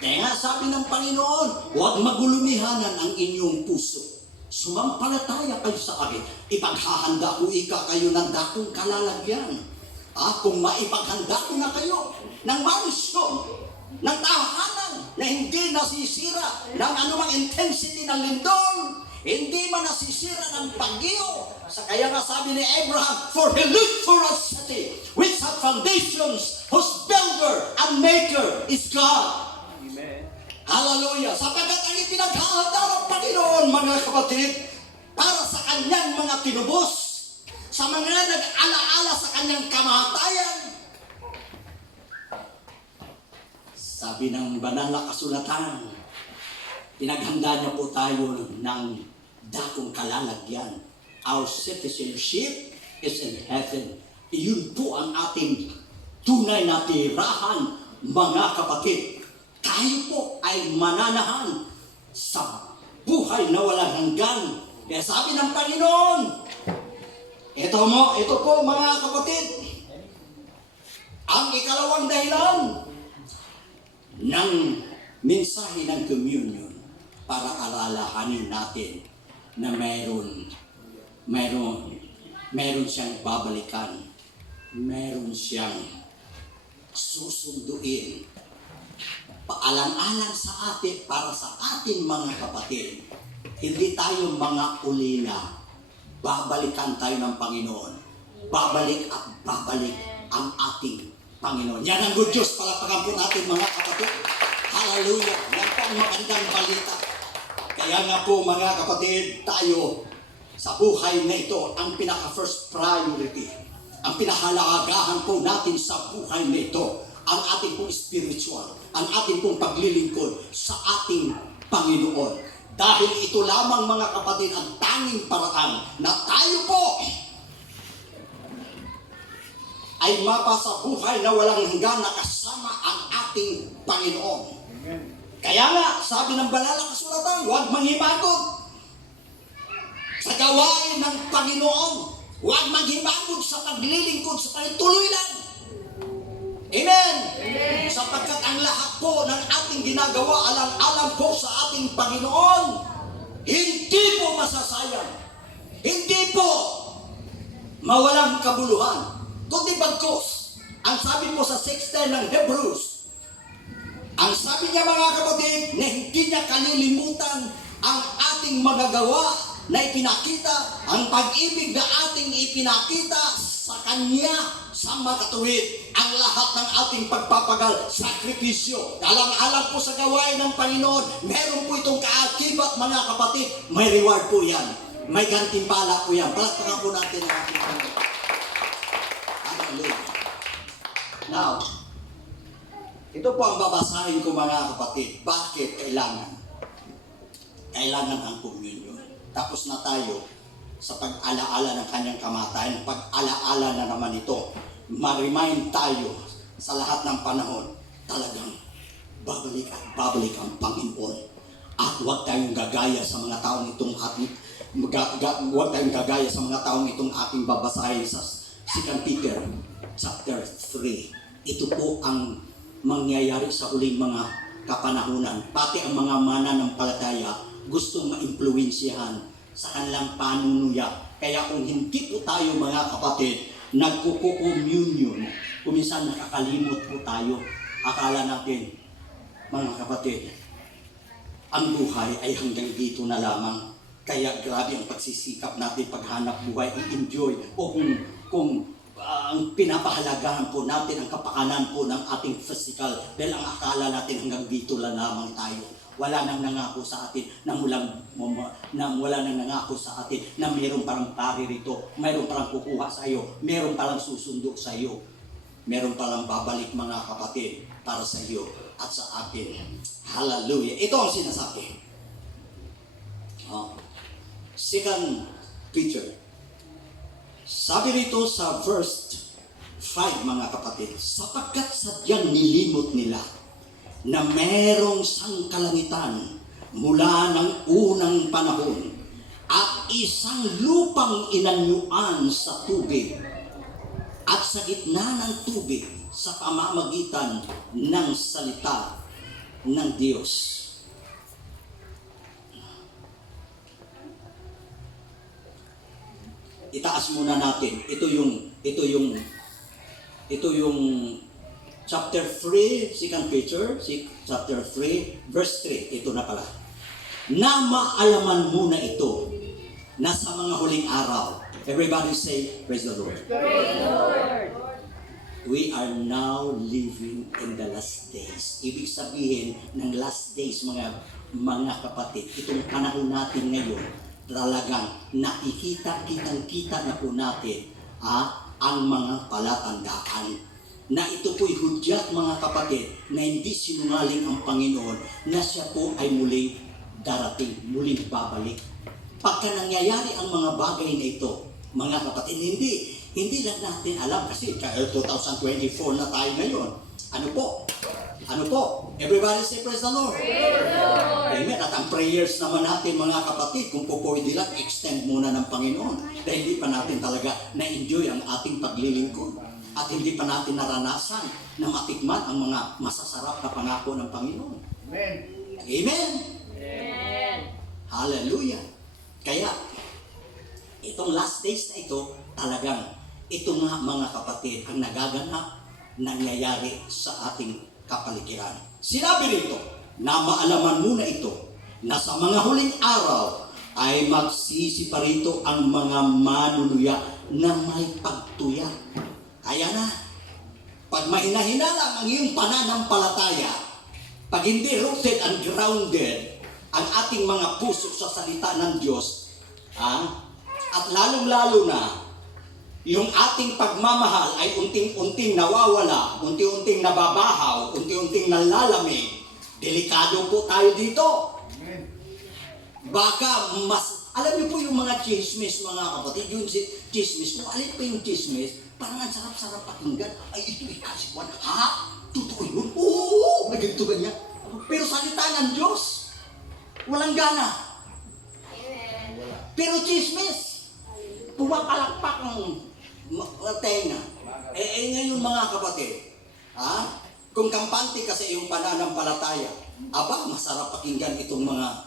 Kaya nga sabi ng Panginoon, huwag magulumihanan ang inyong puso. Sumampalataya kayo sa akin. Ipaghahanda ko kayo ng dakong kalalagyan. Kung maipaghanda ko na kayo ng mansyon, ng tahanan na hindi nasisira ng anumang intensity ng lindol, hindi man nasisira ng bagyo. Sa kaya nga sabi ni Abraham, for he looked for a city which had foundations, whose builder and maker is God. Amen. Hallelujah! Sapagkat ang ipinaghahanda ng Panginoon, mga kapatid, para sa kanyang mga tinubos, sa mga nag-alaala sa kanyang kamatayan. Sabi ng banal na kasulatan, pinaghanda niya po tayo ng dakong kalalagyan. Our citizenship is in heaven. Iyon po ang ating tunay na tirahan, mga kapatid. Tayo po ay mananahan sa buhay na walang hanggan. Kaya sabi ng Panginoon, ito po mga kapatid, ang ikalawang dahilan ng mensahe ng communion para alalahanin natin na meron siyang babalikan, meron siyang susunduin, paalang-alang sa atin para sa ating mga kapatid. Hindi tayo mga ulila, babalikan tayo ng Panginoon, babalik at babalik ang ating Panginoon. Yan ang good news. Palapakan po natin mga kapatid. Hallelujah. Yan po ang magandang balita. Kaya nga po mga kapatid, tayo sa buhay na ito, ang pinaka-first priority, ang pinahalagahan po natin sa buhay na ito, ang ating pong spiritual, ang ating pong paglilingkod sa ating Panginoon. Dahil ito lamang mga kapatid ang tanging paraan na tayo po ay mapasa buhay na walang hanggan na kasama ang ating Panginoon. Amen. Kaya nga, sabi ng banal na kasulatan, huwag manghimagod sa gawain ng Panginoon. Huwag manghimagod sa paglilingkod sa tuloy lang. Amen? Amen. Sapagkat ang lahat po ng ating ginagawa alang-alang po sa ating Panginoon, hindi po masasayang. Hindi po mawalang kabuluhan. Kundi bagkos, ang sabi po sa 6:10 ng Hebrews, ang sabi niya mga kapatid, na hindi niya kalilimutan ang ating magagawa na ipinakita, ang pag-ibig na ating ipinakita sa Kanya sa makatuwid, ang lahat ng ating pagpapagal, sakripisyo, alang-alang po sa gawain ng Panginoon, meron po itong kaakibat mga kapatid, may reward po yan, may gantimpala po yan. Palakpakan po natin ang ating Panginoon. Now, ito po ang babasahin ko mga kapatid. Bakit kailangan? Kailangan ang communion. Tapos na tayo sa pag-alaala ng kanyang kamatayan. Pag-alaala na naman ito, ma-remind tayo sa lahat ng panahon, talagang babalik at babalik ang Panginoon. At huwag tayong gagaya sa mga taong itong ating huwag tayong gagaya sa mga taong itong ating babasahin sa 2 Peter chapter 3. Ito po ang mangyayari sa huling mga kapanahunan. Pati ang mga mananampalataya gustong maimpluwensyahan sa kanilang panunuya. Kaya kung hindi po tayo mga kapatid, nagkukukommunion, kuminsan nakakalimot po tayo. Akala natin, mga kapatid, ang buhay ay hanggang dito na lamang. Kaya grabe ang pagsisikap natin paghanap buhay, i-enjoy. O kung ang pinapahalagahan po natin ang kapakanan po ng ating physical. Dahil ang akala natin hanggang dito lang lamang tayo. Wala nang nangako sa atin na wala nang nangako sa atin na mayroon parang pari rito, mayroon parang kukuha sa iyo, mayroon parang susundo sa iyo, mayroon parang babalik mga kapatid para sa iyo at sa atin. Hallelujah. Ito ang sinasabi. Second Peter. Sabi rito sa verse 5 mga kapatid, sapagkat sadyang nilimot nila na merong sangkalangitan mula ng unang panahon at isang lupang inanyuan sa tubig at sa gitna ng tubig sa pamamagitan ng salita ng Diyos. Itaas muna natin. Ito yung chapter 3, 2 Peter, chapter 3, verse 3. Ito na pala. Na maalaman muna ito na sa mga huling araw. Everybody say, praise the Lord. Praise the Lord. We are now living in the last days. Ibig sabihin ng last days, mga kapatid, itong panahon natin ngayon, talagang kitang-kita na po natin ang mga palatandaan na ito po'y hudyat mga kapatid na hindi sinungaling ang Panginoon na siya po ay muling darating, muling babalik. Pagka nangyayari ang mga bagay na ito, mga kapatid, hindi lang natin alam kasi 2024 na tayo ngayon. Ano po? Everybody say praise the Lord. Praise the Lord. Amen. At ang prayers naman natin mga kapatid, kung po pwede lang, extend muna ng Panginoon. Dahil hindi pa natin talaga na-enjoy ang ating paglilingkod. At hindi pa natin naranasan na matikman ang mga masasarap na pangako ng Panginoon. Amen. Amen. Amen. Hallelujah. Kaya, itong last days na ito, talagang ito nga mga kapatid ang nagaganap, nangyayari sa ating kapaligiran. Sinabi rito, na maalaman muna ito, na sa mga huling araw ay magsisi pa rito ang mga manunuya na may pagtuya. Kaya na, pag mahina-hina lang ang iyong pananampalataya, pag hindi rooted and grounded ang ating mga puso sa salita ng Diyos, at lalong-lalo na, yung ating pagmamahal ay unting-unting nawawala, unting-unting nababahaw, unting-unting nalalamig, delikado po tayo dito. Baka alam niyo po yung mga chismis, mga kapatid, yung chismis, kung alin pa yung chismis, parang ang sarap-sarap pakinggan. Ay, ito ikasiwan. Ha? Totoo yun? Oo, nagigto ganyan. Pero salita ng Diyos, walang gana. Pero chismis, pumapalakpak ng tenga. Ngayon mga kapatid, kung kampante kasi yung pananampalataya, masarap pakinggan itong mga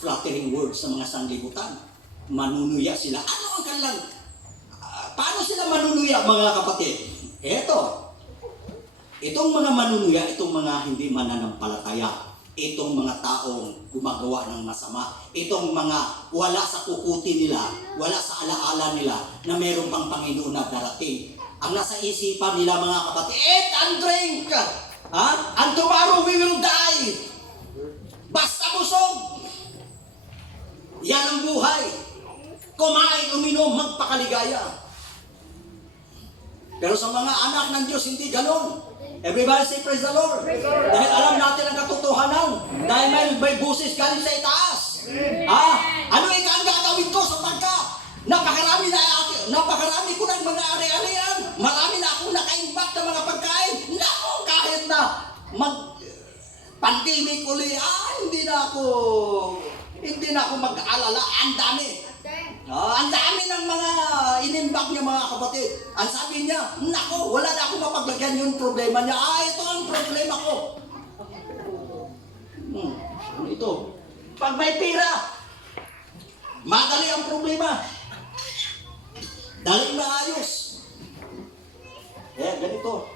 flattering words sa mga sanlibutan. Manunuya sila. Ano ang kanilang paano sila manunuya mga kapatid? Itong mga manunuya, itong mga hindi mananampalataya, itong mga taong gumagawa ng masama, itong mga wala sa kukuti nila, wala sa alaala nila na mayroong pang Panginoon na darating. Ang nasa isipan nila mga kapatid, eat and drink! And tomorrow we will die! Basta busog! Yan ang buhay. Kumain, uminom, magpakaligaya. Pero sa mga anak ng Diyos, hindi ganon. Everybody say praise the Lord. Dahil alam natin ang katotohanan. Dahil may busis galing sa itaas. Ano ang gagawin ko sapagkat napakarami ko ng mga ari-arian. Marami na akong naka-imbak ng mga pagkain. Naku, kahit na pandemic uli, hindi na ako mag-aalala. Ang dami ng mga iniimbak niya mga kapatid. Ang sabi niya, nako, wala na akong mapaglagyan yung problema niya. Ito ang problema ko. Ano ito? Pag may pira, madali ang problema. Daling maayos. Ganito.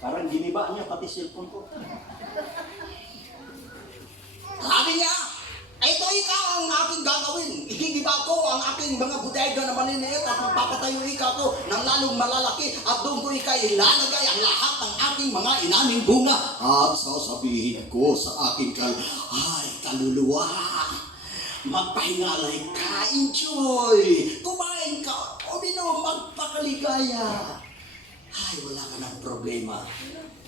Parang giniba niya pati cellphone ko. Sabi niya, ito ikaw ang aking gagawin. Igigiba ko ang aking mga bodega na maliliit at magpapatayo ikaw ko ng lalong malalaki at doon ko ikaw ilalagay ang lahat ng aking mga inaming bunga. At sasabihin ko sa aking kaluluwa, magpahingalay ka, enjoy, kumain ka, uminom, magpakaligaya. Ay, wala ka ng problema.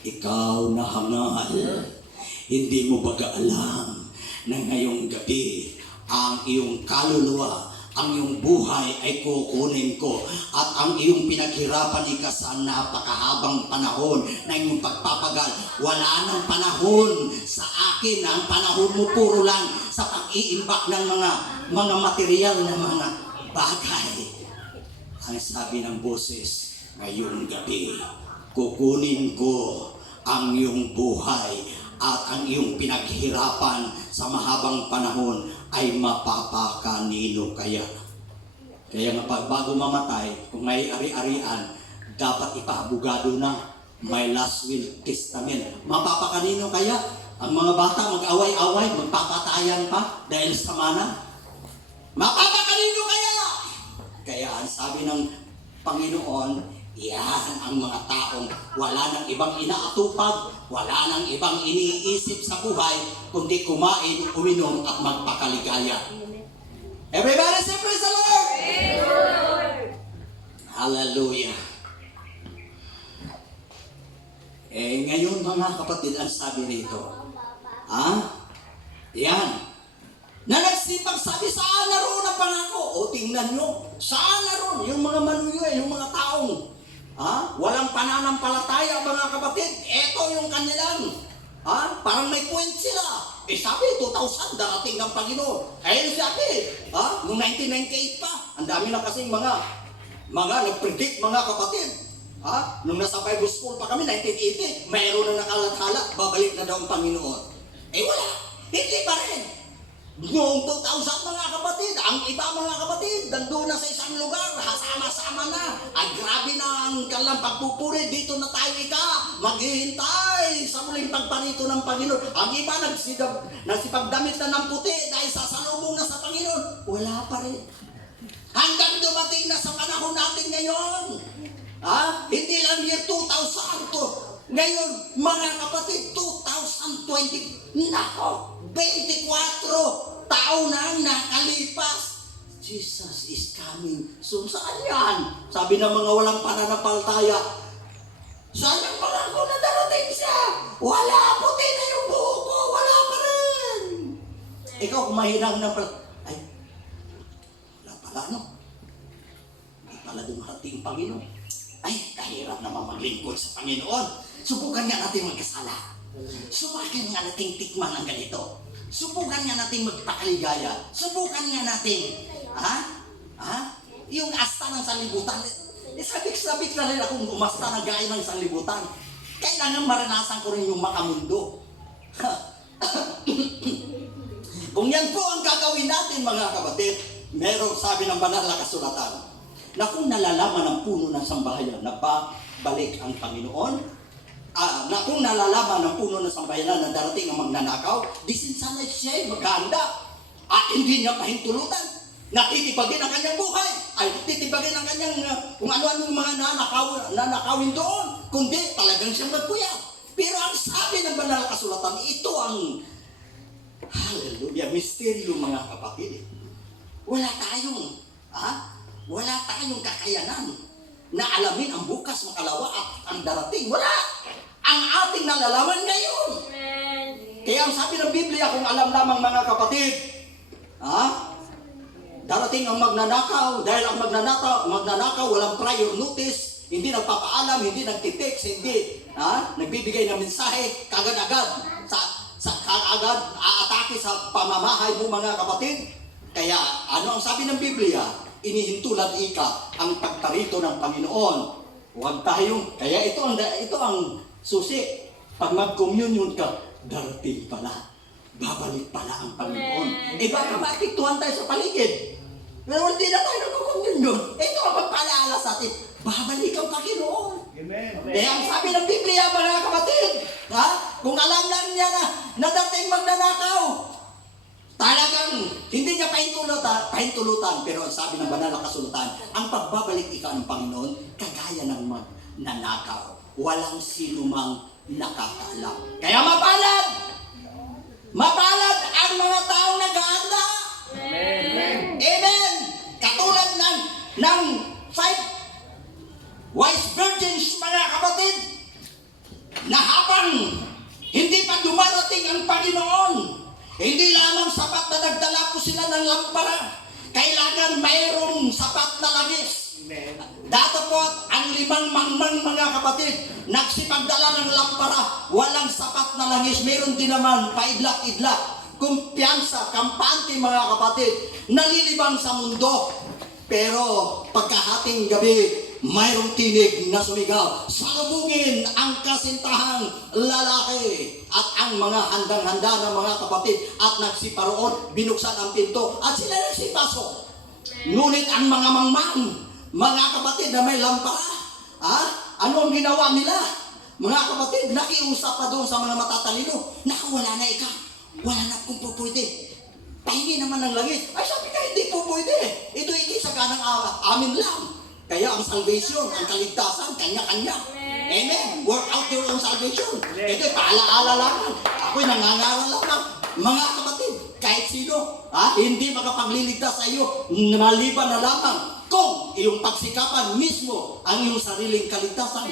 Ikaw na hangal. Hindi mo baga alam na ngayong gabi ang iyong kaluluwa, ang iyong buhay ay kukunin ko at ang iyong pinaghirapan sa napakahabang panahon na iyong pagpapagal, wala nang panahon sa akin. Ang panahon mo puro lang sa pag-iimbak ng mga material na mga bagay. Ang sabi ng boses, ngayong gabi kukunin ko ang iyong buhay at ang iyong pinaghirapan sa mahabang panahon ay mapapakanino kaya. Kaya nga pag bago mamatay, kung may ari-arian, dapat ipaabugado na may last will testament. Mapapakanino kaya? Ang mga bata mag-away-away, magpapatayan pa dahil sa mana? Mapapakanino kaya? Kaya ang sabi ng Panginoon, yan ang mga taong wala nang ibang inaatupag, wala nang ibang iniisip sa buhay, kundi kumain, uminom at magpakaligaya. Everybody say praise the Lord! Hallelujah! Ngayon mga kapatid, ang sabi rito, yan, na nagsipag sabi, saan naroon ang pangako? O tingnan nyo, saan naroon yung mga manuyo, yung mga taong walang pananampalataya mga kapatid. Ito yung kanilang. Parang may point sila. Sabi, 2000 darating ng Panginoon. Sabi, noong 1998 pa, ang dami na kasing mga nag-predict mga kapatid. Nung nasa Bible School pa kami, 1980, mayroon na nakalathala, babalik na daw ang Panginoon. Wala. Hindi pa rin. Noong 2000 mga kapatid, ang iba mga kapatid, nandun na sa isang lugar, sama-sama na. Ay grabe na ang kanilang pagpupuri, dito na tayo maghihintay sa muling pagparito ng Panginoon. Ang iba nagsipagdamit na ng puti dahil sasalubong na sa Panginoon. Wala pa rin. Hanggang dumating na sa panahon natin ngayon. Hindi lang year 2000 to. Ngayon, mga kapatid, 2020, nako, 24 taon na ang nakalipas. Jesus is coming soon. Saan yan? Sabi ng mga walang pananampalataya, saan ang pangako na darating siya? Wala, puti na yung buho ko, wala pa rin. Ikaw, kumahinang na ay, wala pala, no? Hindi pala dumarating Panginoon. Ay, kahirap naman maglingkod sa Panginoon. Subukan nga natin magkasala. Subukan nga natin tikman ang ganito. Subukan nga natin magpakaligaya. Subukan nga natin, yung asta ng sanlibutan. Sabik-sabik na rin akong umasta ng gaya ng sanlibutan. Kailangan maranasan ko rin yung makamundo. Kung yan po ang gagawin natin mga kapatid, merong sabi ng banal na kasulatan, na kung nalalaman ng puno ng sambahayan na babalik ang Panginoon, na kung nalalaman ng puno ng sambahayan na darating ang magnanakaw, disinsanay siya maghanda at hindi niya pahintulutan. Natitibagin ang kanyang buhay, ay titibagin ang kanyang kung ano-ano mga nanakawin doon, kundi talagang siyang nagpuyat. Pero ang sabi ng banal na kasulatan, ito ang hallelujah, misteryo mga kapatid. Wala tayong kakayanan na alamin ang bukas, makalawa at ang darating. Wala! Ang ating nalalaman ngayon. Amen. Kaya ang sabi ng Biblia, kung alam lamang mga kapatid, darating ang magnanakaw, dahil ang magnanakaw walang prior notice, hindi nagpapaalam, hindi nagtitext, hindi nagbibigay ng mensahe, kagad-agad, kagad aatake sa pamamahay mo mga kapatid. Kaya ano ang sabi ng Biblia? inihintulan ika ang pagparito ng Panginoon. Huwag tayong, kaya ito ang susi. Pag mag-communion ka, darating pala. Babalik pala ang Panginoon. Eh baka maapektuhan tayo sa paligid. Pero hindi na tayo nag-communion. Ito ang pagpalaala sa atin. Babalik ang Panginoon. Amen. Kaya ang sabi ng Biblia, mga kapatid, kung alam lang niya na dating magnanakaw, talagang hindi niya pahintulutan. Pero ang sabi ng banal na kasulatan, ang pagbabalik ika ng Panginoon, kagaya ng magnanakaw. Walang sinumang nakakaalam. Kaya mapalad ang mga taong nag-aanda. Amen. Amen! Katulad ng 5 wise virgins, mga kapatid, na habang hindi pa dumarating ang Panginoon, hindi lamang sapat na nagdala po sila ng lampara, kailangan mayroong sapat na langis. Amen. Datapot ang 5 mangmang, mga kapatid, nagsipagdala ng lampara, walang sapat na langis. Meron din naman paidlak-idlak, kumpiyansa, kampante, mga kapatid, nalilibang sa mundo. Pero pagkahating gabi, mayroong tinig na sumigaw, salubungin ang kasintahang lalaki. At ang mga handang-handa ng mga kapatid at nagsiparoon, binuksan ang pinto at sila nagsipasok. Ngunit ang mga mangmang, mga kapatid na may lampara, ano ang ginawa nila? Mga kapatid, nakiusap pa doon sa mga matatalino, naku, wala na ika, wala na kung pwede. Pahingi naman ng langit. Ay, sabi ka, hindi po pwede. Ito ikisaganang amin lang. Kaya ang salvation, ang kaligtasan, kanya-kanya. Amen. Work out your own salvation. Ito'y paalaala lang. Ako'y nangangaral lang. Mga kapatid, kahit sino, hindi makapagliligtas sa iyo, maliban na lamang kung iyong pagsikapan mismo ang iyong sariling kaligtasan.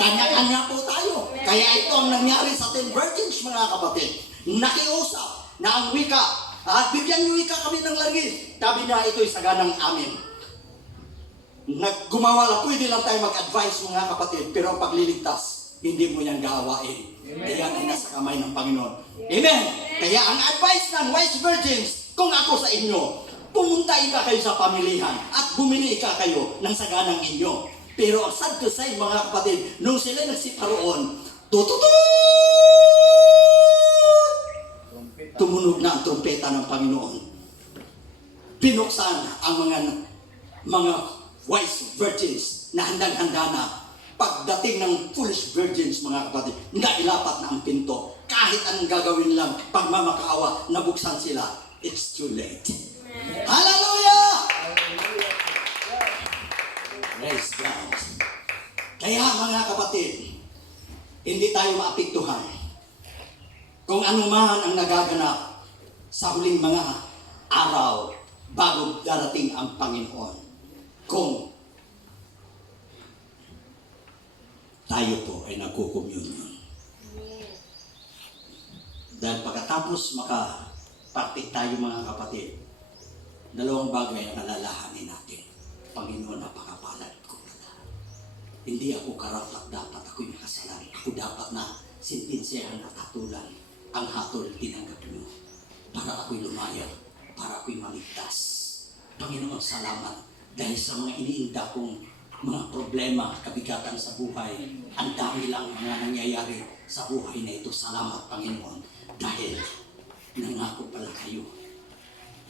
Kanya-kanya po tayo. Kaya ito ang nangyari sa 10 virgins, mga kapatid. Nakiusap na ang wika, bigyan niyo wika kami ng langis. Sabi niya, ito'y saganang amin. Gumawa lang, pwede lang tayo mag-advise, mga kapatid, pero ang pagliligtas, hindi mo yan gawain. Kaya ay nasa kamay ng Panginoon. Amen! Kaya ang advice ng wise virgins, kung ako sa inyo, pumunta ika kayo sa pamilihan at bumili ika kayo ng saganang inyo. Pero ang sad to say, mga kapatid, nung sila nagsiparoon, tumunog na ang trumpeta ng Panginoon. Pinuksan ang mga wise virgins na handang-handa na. Pagdating ng foolish virgins, mga kapatid, nailapat na ang pinto. Kahit anong gagawin lang, pagmamakaawa, nabuksan sila. It's too late. Hallelujah! Praise God. Kaya, mga kapatid, hindi tayo maapektuhan kung ano man ang nagaganap sa huling mga araw bago darating ang Panginoon. Kung tayo po ay nagkukommunion. Dahil pagkatapos makapraktik tayo, mga kapatid, dalawang bagay ang alalahanin natin. Panginoon, napakapalad ko pala. Hindi ako karapat dapat ako'y makasalanan. Ako dapat na sentensyahan at hatulan. Ang hatol tinanggap niyo para ako'y lumaya, para ako'y maligtas. Panginoon, salamat dahil sa mga iniinda kong mga problema, kabigatan sa buhay, ang dami lang mga nangyayari sa buhay na ito. Salamat, Panginoon, dahil nangako pala kayo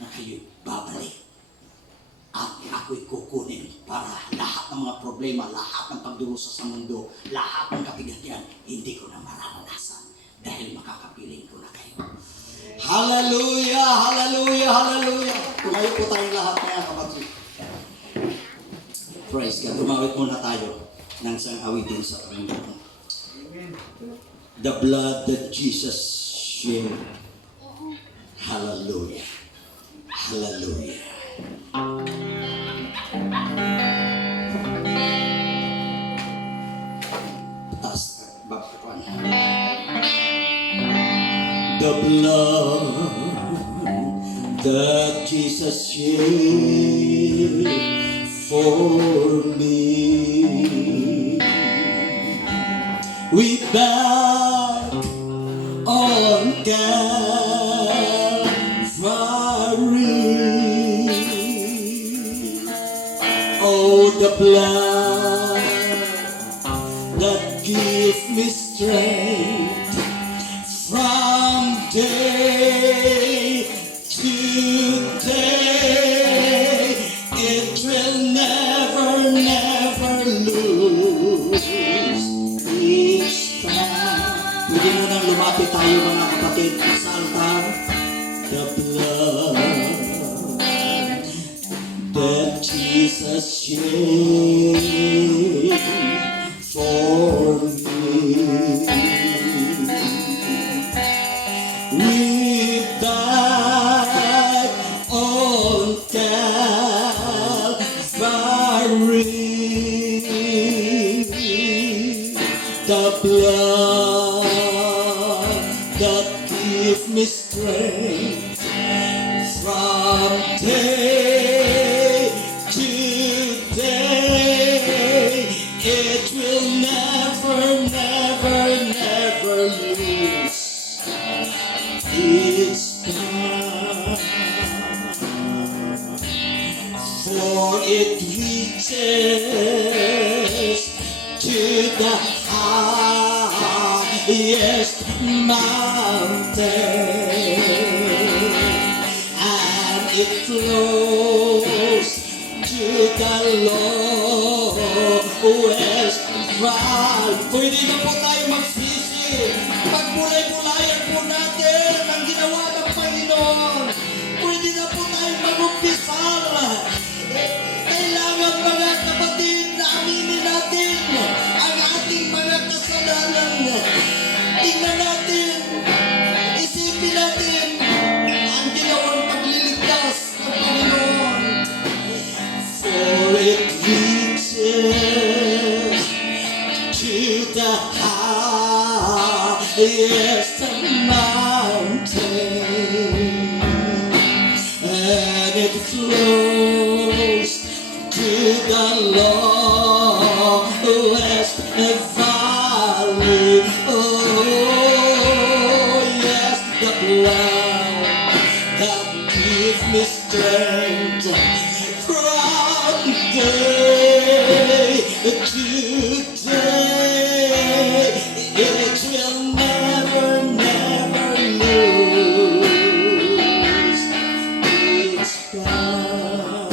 na kayo'y babalik at ako'y kukunin para lahat ng mga problema, lahat ng pagdurusa sa mundo, lahat ng kabigatan, hindi ko na mararanasan dahil makakapiling ko na kayo. Hallelujah! Hallelujah! Hallelujah! Tumayo po tayong lahat, mga kapatid. Praise God. Tumawit muna tayo ng isang awitin sa Panginoon. The blood that Jesus shed. Hallelujah. Hallelujah. Taas. Bakit? The blood that Jesus shed for me. We back on Calvary. the blood that gives me strength from day to day. It will never, never lose its power. Pwede mo nang lumapit tayo mga kapatid sa altar. The blood that Jesus shed for me. We died on Calvary. The blood that gives me strength from day to day. It will never, never, never lose its power. For it reaches to the highest mountain, and it flows to the lowest valley. Pwede na po tayo magsisi. Pagbulay-bulayan po natin ang ginawa ng Panginoon. Pwede na po tayo mag-umpisal. Kailangan mga kapatid na aminin natin ang ating mga kasalanan. Tingnan natin, isipin natin ang ginawang pagliligtas ng Panginoon. For it reaches to the highest mountain, and it flows to the lowest valley. Oh, yes, the blood that gives me strength from day to day. It will never, never lose its power.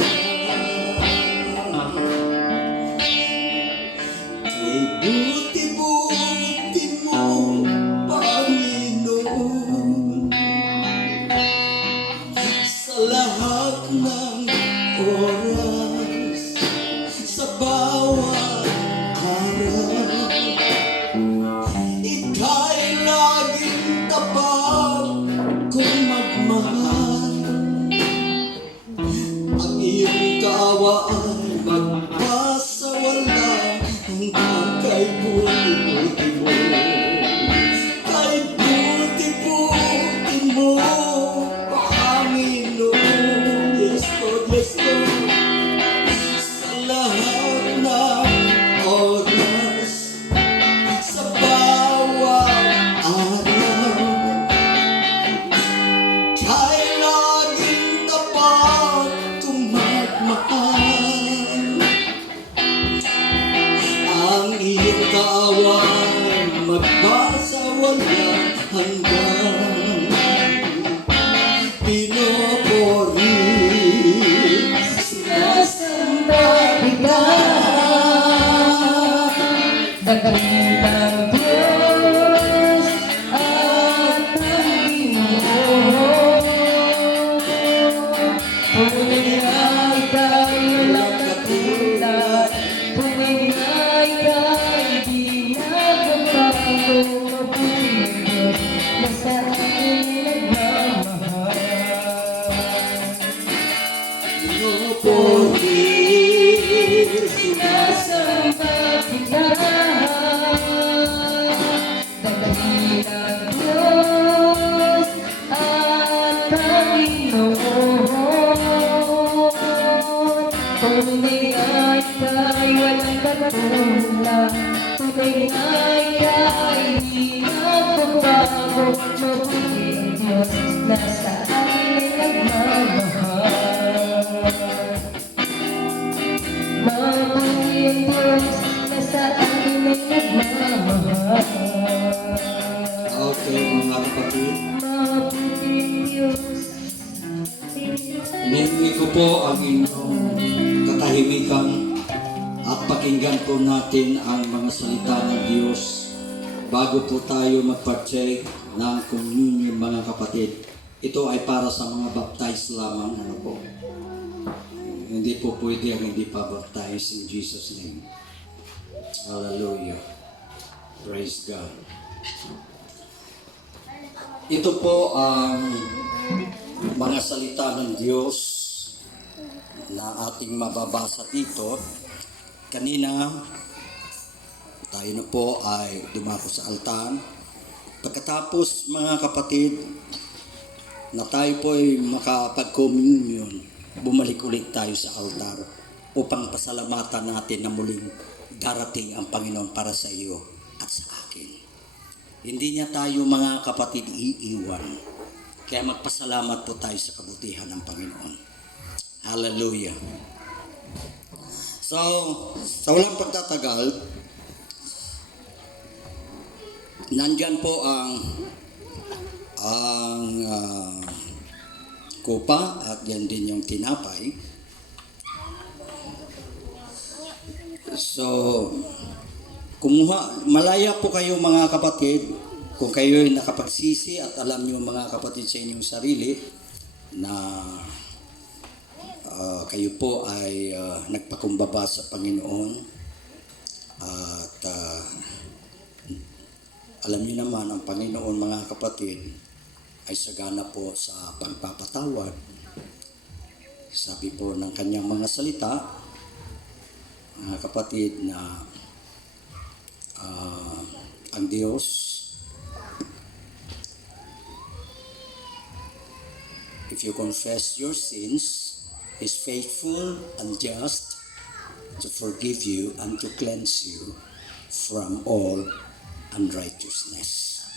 Kay buti-buti mo, Panginoon, sa lahat ng oras, sa bawat araw, ika'y laging tapat kung magmahal. Ang iyong kawa ay magpasawalang hanggang kay buti-buti mo. Kay buti-buti mo, Panginoon. Yes, Lord, yes, Lord. Sa lahat ng oras, sa bawat araw, kay laging tapat kung magmahal. Ang iyong kaaway magpasawalang hanggang pinupuri. Sinasamba kita, Dakilang Diyos at Panginoon, Pumingay tayo lang katulad, Pumingay tayo di nagbabago, Mabuting Diyos na sa akin nagmamahal. pinupuri. Sinasamba kita, Dakilang Diyos at Panginoon, Pumingay tayo walang katulad, Pumingay tayo di nagbabago, Mabuting Diyos na sa akin nagmamahal. ang Diyos na sa akin ay nagmamahal. Okay, mga kapatid. Mabuting Diyos. Hinihingi ko po ang inyong katahimikan at pakinggan po natin ang mga salita ng Diyos bago po tayo mag-partake ng communion, mga kapatid. Ito ay para sa mga baptized lamang. Ano po? Hindi po pwede ang hindi pa baptized in Jesus' name. Hallelujah. Praise God. Ito po ang mga salita ng Diyos na ating mababasa dito. Kanina, tayo na po ay dumako sa altar. Pagkatapos, mga kapatid, na tayo po ay makapag-communion, bumalik ulit tayo sa altar upang pasalamatan natin na muling darating ang Panginoon para sa iyo at sa akin. Hindi niya tayo, mga kapatid, iiwan. Kaya magpasalamat po tayo sa kabutihan ng Panginoon. Hallelujah. So, sa walang pagtatagal, nandyan po ang kupa at yan din yung tinapay. So, malaya po kayo, mga kapatid, kung kayo ay nakapagsisi at alam niyo, mga kapatid, sa inyong sarili na kayo po ay nagpakumbaba sa Panginoon at alam niyo naman ang Panginoon, mga kapatid, ay sagana po sa pagpapatawad. Sabi po ng kanyang mga salita, mga kapatid, na ang Diyos if you confess your sins, is faithful and just to forgive you and to cleanse you from all unrighteousness.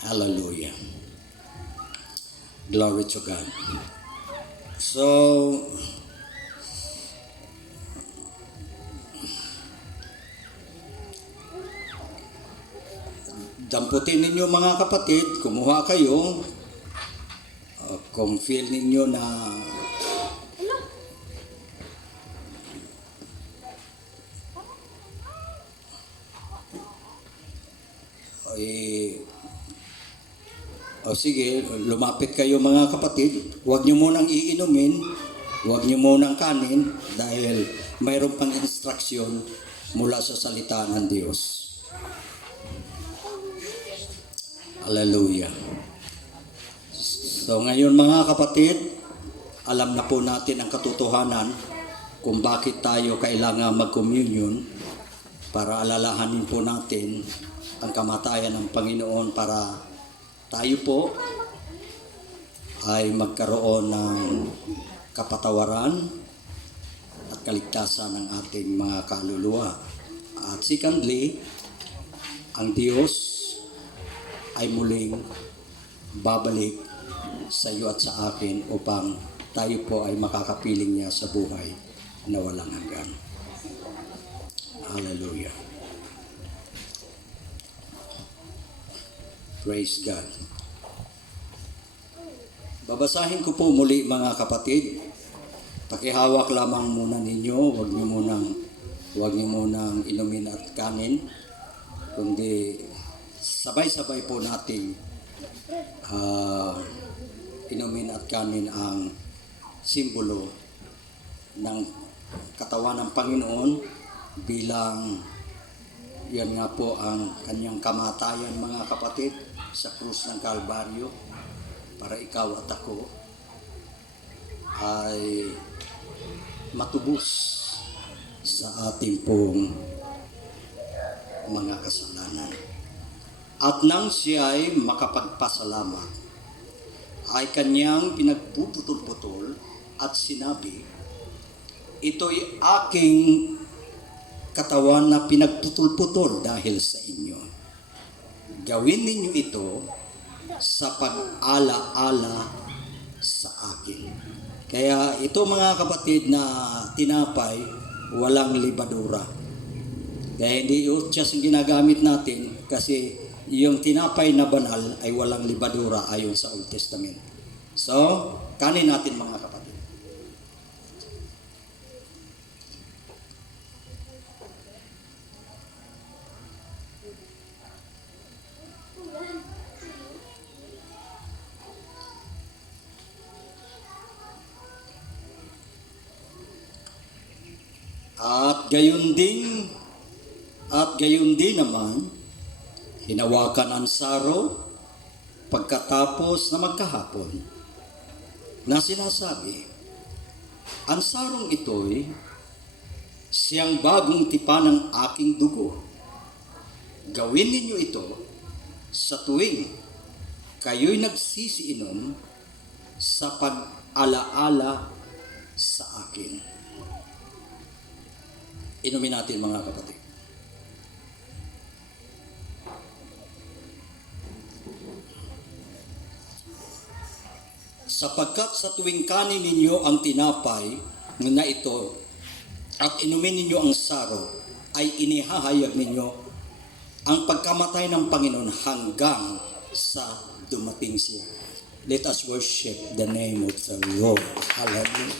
Hallelujah. Glory to God. So, damputin ninyo, mga kapatid, kumuha kayo. Kung feel ninyo na sige, lumapit kayo, mga kapatid. Huwag nyo munang iinumin, huwag nyo munang kanin dahil mayroon pang instruksyon mula sa salita ng Diyos. Hallelujah. So ngayon, mga kapatid, alam na po natin ang katotohanan kung bakit tayo kailangan mag-communion para alalahanin po natin ang kamatayan ng Panginoon para tayo po ay magkaroon ng kapatawaran at kaligtasan ng ating mga kaluluwa. At secondly, ang Diyos ay muling babalik sa iyo at sa akin upang tayo po ay makakapiling niya sa buhay na walang hanggan. Hallelujah. Praise God. Babasahin ko po muli, mga kapatid. Pakihawak lamang muna ninyo, huwag niyo munang inumin at kanin, kundi sabay-sabay po nating inumin at kanin ang simbolo ng katawan ng Panginoon bilang yan nga po ang kanyang kamatayan, mga kapatid, sa krus ng Kalbaryo para ikaw at ako ay matubos sa ating pong mga kasalanan. At nang siya ay makapagpasalamat, ay kanyang pinagpuputol-putol at sinabi, ito'y aking katawan na pinagputol-putol dahil sa inyo. Gawin ninyo ito sa pag-ala-ala sa akin. Kaya ito, mga kapatid, na tinapay, walang libadura. Kaya hindi utyas yung ginagamit natin kasi yung tinapay na banal ay walang libadura ayon sa Old Testament. So, kanin natin mga kapatid. At gayon din naman, hinawakan ang saro pagkatapos na magkahapon na sinasabi, ang sarong ito'y siyang bagong tipan ng aking dugo. Gawin ninyo ito sa tuwing kayo'y nagsisiinom sa pag-alaala sa akin. Inumin natin mga kapatid. Sapagkat sa tuwing kanin ninyo ang tinapay na ito at inumin ninyo ang saro, ay inihahayag ninyo ang pagkamatay ng Panginoon hanggang sa dumating siya. Let us worship the name of the Lord. Hallelujah.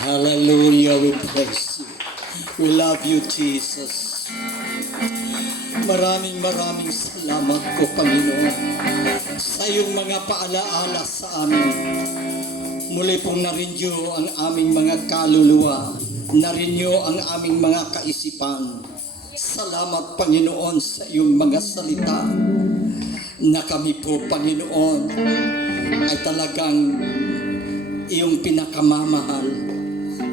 Hallelujah, we praise you. We love you, Jesus. Maraming salamat ko, Panginoon, sa iyong mga paalaala sa amin. Muli pong na-renew ang aming mga kaluluwa, na-renew ang aming mga kaisipan. Salamat, Panginoon, sa iyong mga salita na kami po, Panginoon, ay talagang iyong pinakamamahal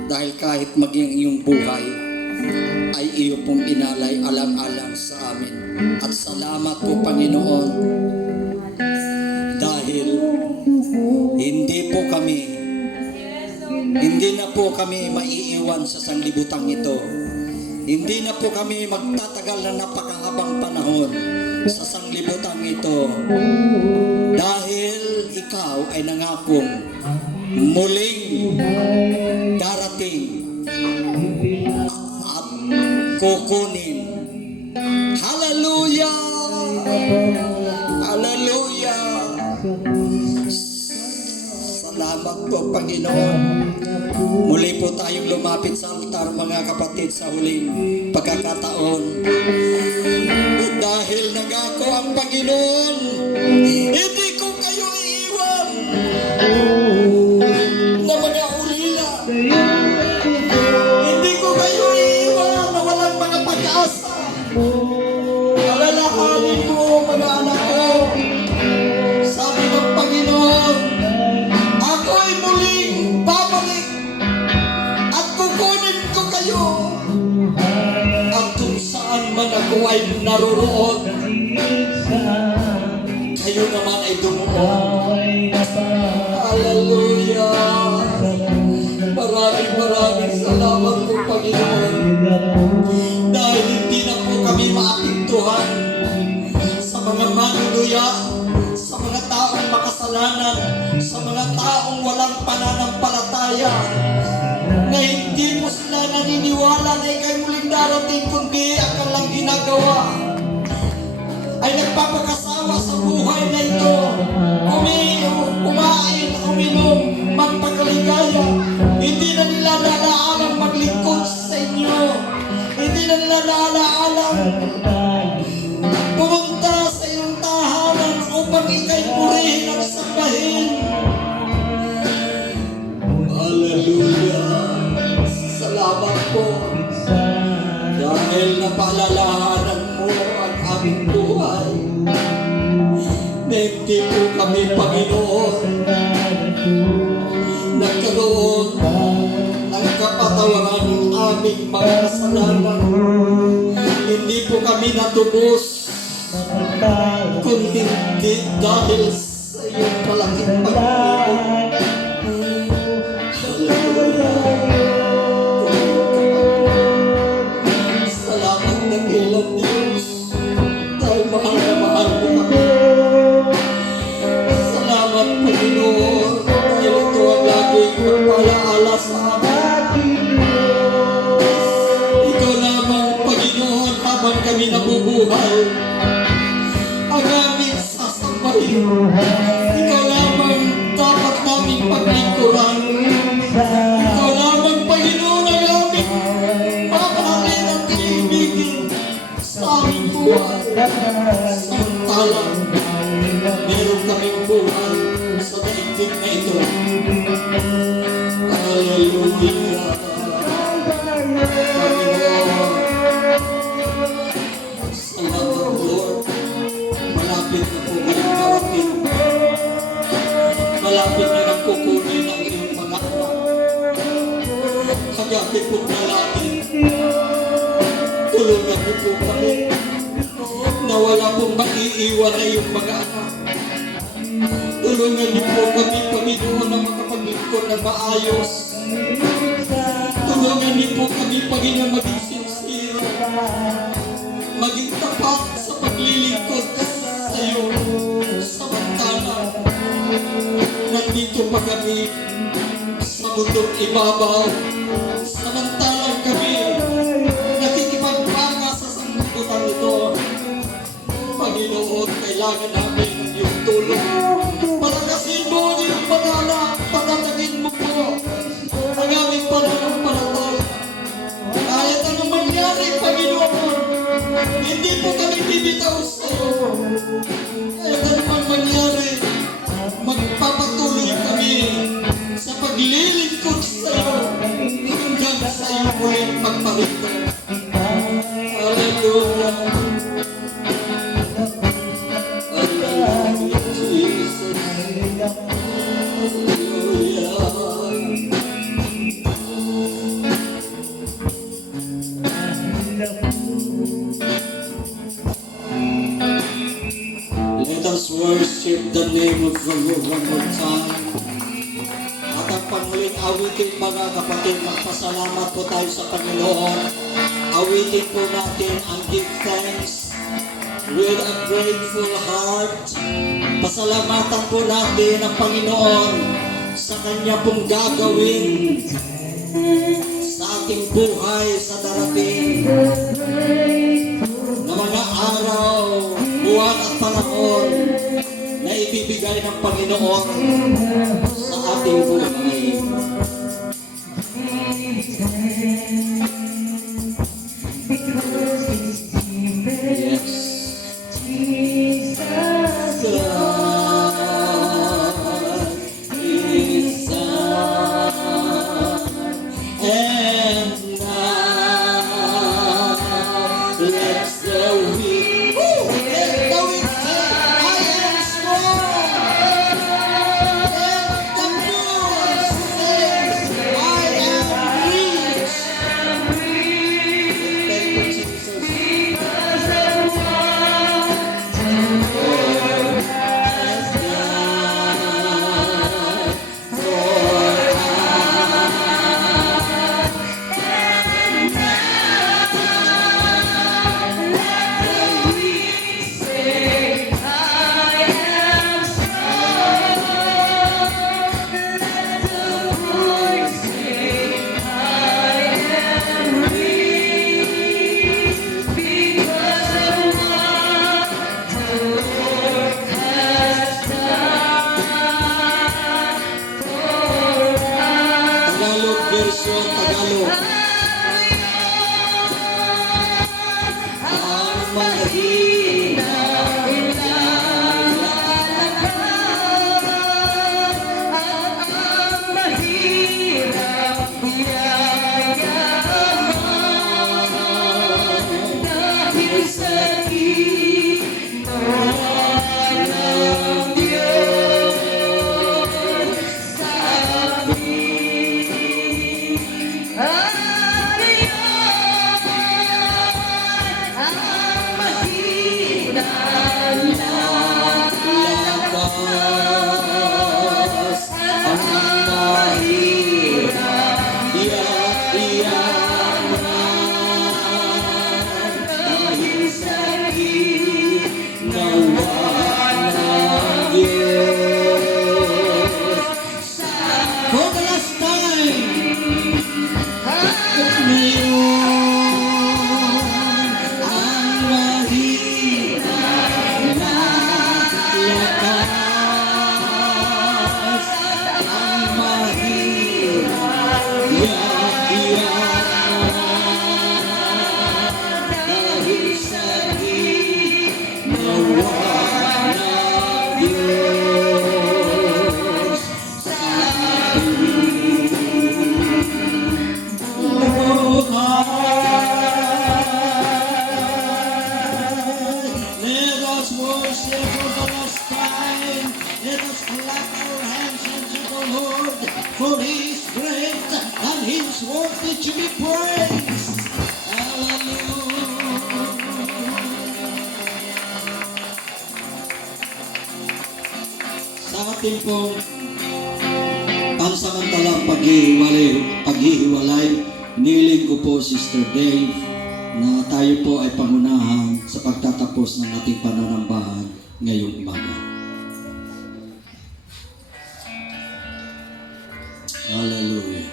dahil kahit maging iyong buhay ay iyo pong inalay alang-alang sa amin. At salamat po, Panginoon, dahil hindi na po kami maiiwan sa sanglibutang ito. Hindi na po kami magtatagal na napakahabang panahon sa sanglibutang ito. Dahil ikaw ay nangakong muling darating at kukunin. Hallelujah! Hallelujah! Salamat po, Panginoon. Muli po tayong lumapit sa altar, mga kapatid, sa huling pagkakataon. Dahil nangako ang Panginoon, hindi ko kayo iiwan na mga ulila. Hindi ko kayo iiwan na walang mga pag-asa. Alalahanin mo, mga anak ko. Sabi ng Panginoon, ako'y muling babalik at kukunin ko kayo. At kung saan man ako ay naroroon, kayo naman ay dumuon. Hallelujah! Maraming salamat po, Panginoon. Dahil hindi na po kami maapektuhan sa mga manunuya, sa mga taong makasalanan, sa mga taong walang pananampalataya, na hindi po sila naniniwala na ikay muling darating, kundi ang kanilang ginagawa ay nagpapakasawa sa buhay na ito. Kumain, uminom, magpakaligaya. Hindi na nila nalaalang maglingkod sa inyo. Hindi na nila nalaalang pumunta sa iyong tahanan upang ikay purihin at sambahin. Hallelujah! Salamat po dahil napaalalahanan mo ang aming buhay na hindi po kami, Panginoon, nagkaroon ng kapatawaran ng aming mga kasalanan. Hindi po kami natubos, kundi dahil sa iyong malaking pagpapalala. Salamat na kailan, Diyos, dahil mahal na mahal mo kami. Salamat, Panginoon, dahil ito ang laging magpalaala sa amin. buhay. Ang aming sasambahin. Ikaw lamang dapat naming paglingkuran. Ikaw lamang, Panginoon, ang aming mamahalin at iibigin sa aming buhay. Samantalang meron kaming buhay sa daigdig na ito. Hallelujah. Panginoon, salamat Lord. Malapit na po kayong parating. Malapit na nang kukunin ang iyong mga anak. Kaya ating pong dalangin. Tulungan niyo po kami na wala pong maiiwan na iyong mga anak. Tulungan niyo po kami, Panginoon, na makapaglingkod ng maayos. Tulungan niyo po kami, Panginoon, maging sincere, maging tapat sa paglilingkod sa iyo. Samantala, nandito pa kami sa mundong ibabaw. Samantalang kami nakikipagpanga sa sanglibutan ito. Panginoon, kailangan namin ang iyong tulong. Palakasin mo ang iyong mga anak, patatagin mo po ang aming pananampalataya. Kahit anong mangyari, Panginoon, hindi po kami bibitaw sa iyo. Kahit anong mangyari, magpapatuloy kami sa paglilingkod sa iyo hanggang sa iyong muling pagparito. Hallelujah. Hallelujah, Jesus. Hallelujah. Let us worship the name of the Lord one more time. At ang panghuling awitin, mga kapatid, magpasalamat po tayo sa Panginoon. Awitin po natin ang give thanks with a grateful heart. Pasalamatan po natin ang Panginoon sa Kanya pong gagawin sa ating buhay sa darating na mga araw, buwan at panahon na ibibigay ng Panginoon sa ating buhay. Yes. Version Tagalog. Ang mahirap dahil sa Hallelujah. He's worthy to be praised. Hallelujah. Sa ating pong pansamantalang paghihiwalay, niling ko po, Sister Dave, na tayo po ay pangunahan sa pagtatapos ng ating pananambahan ngayong umaga. Hallelujah.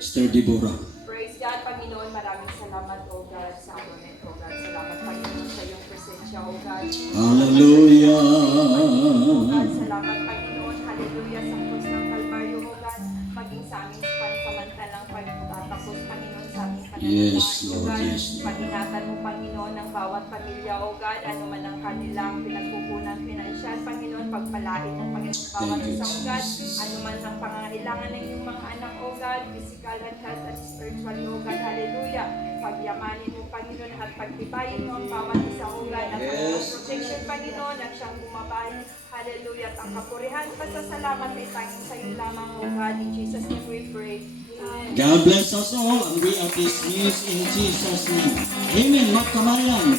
Sister Deborah. Praise God, Panginoon. Maraming salamat, O God, sa abonet, O God. Salamat, Panginoon, sa iyong presensya, O God. Hallelujah. O God, salamat, Panginoon. Hallelujah, sa krus ng Kalbaryo, O God. Maging sa aming pansamantalang pagtatapos, Panginoon, sa aming pananambahan, Yes, O Lord, God. yes, Lord. Pag-ingatan mo, Panginoon, ang bawat pamilya, O God. Ano man ang kanilang pinagkukunan pinansyal, Panginoon. Pagpalain mo, Panginoon, bawat Thank you, isa, O God. Jesus. Ano man ang pangangailangan ng iyong mga anak, O God. Physical and health and spiritual, O God. Hallelujah. Pagyamanin mo, Panginoon, at pagtibayin mo ang bawat isa, O God. At ang protection, Panginoon, at siyang bumabay. Hallelujah. At ang kapurihan, pasasalamat ay tanging sa iyo lamang, O God. In Jesus' name we pray. Amen. God bless us all, and we are dismissed in Jesus' name. Amen. Magkamayan.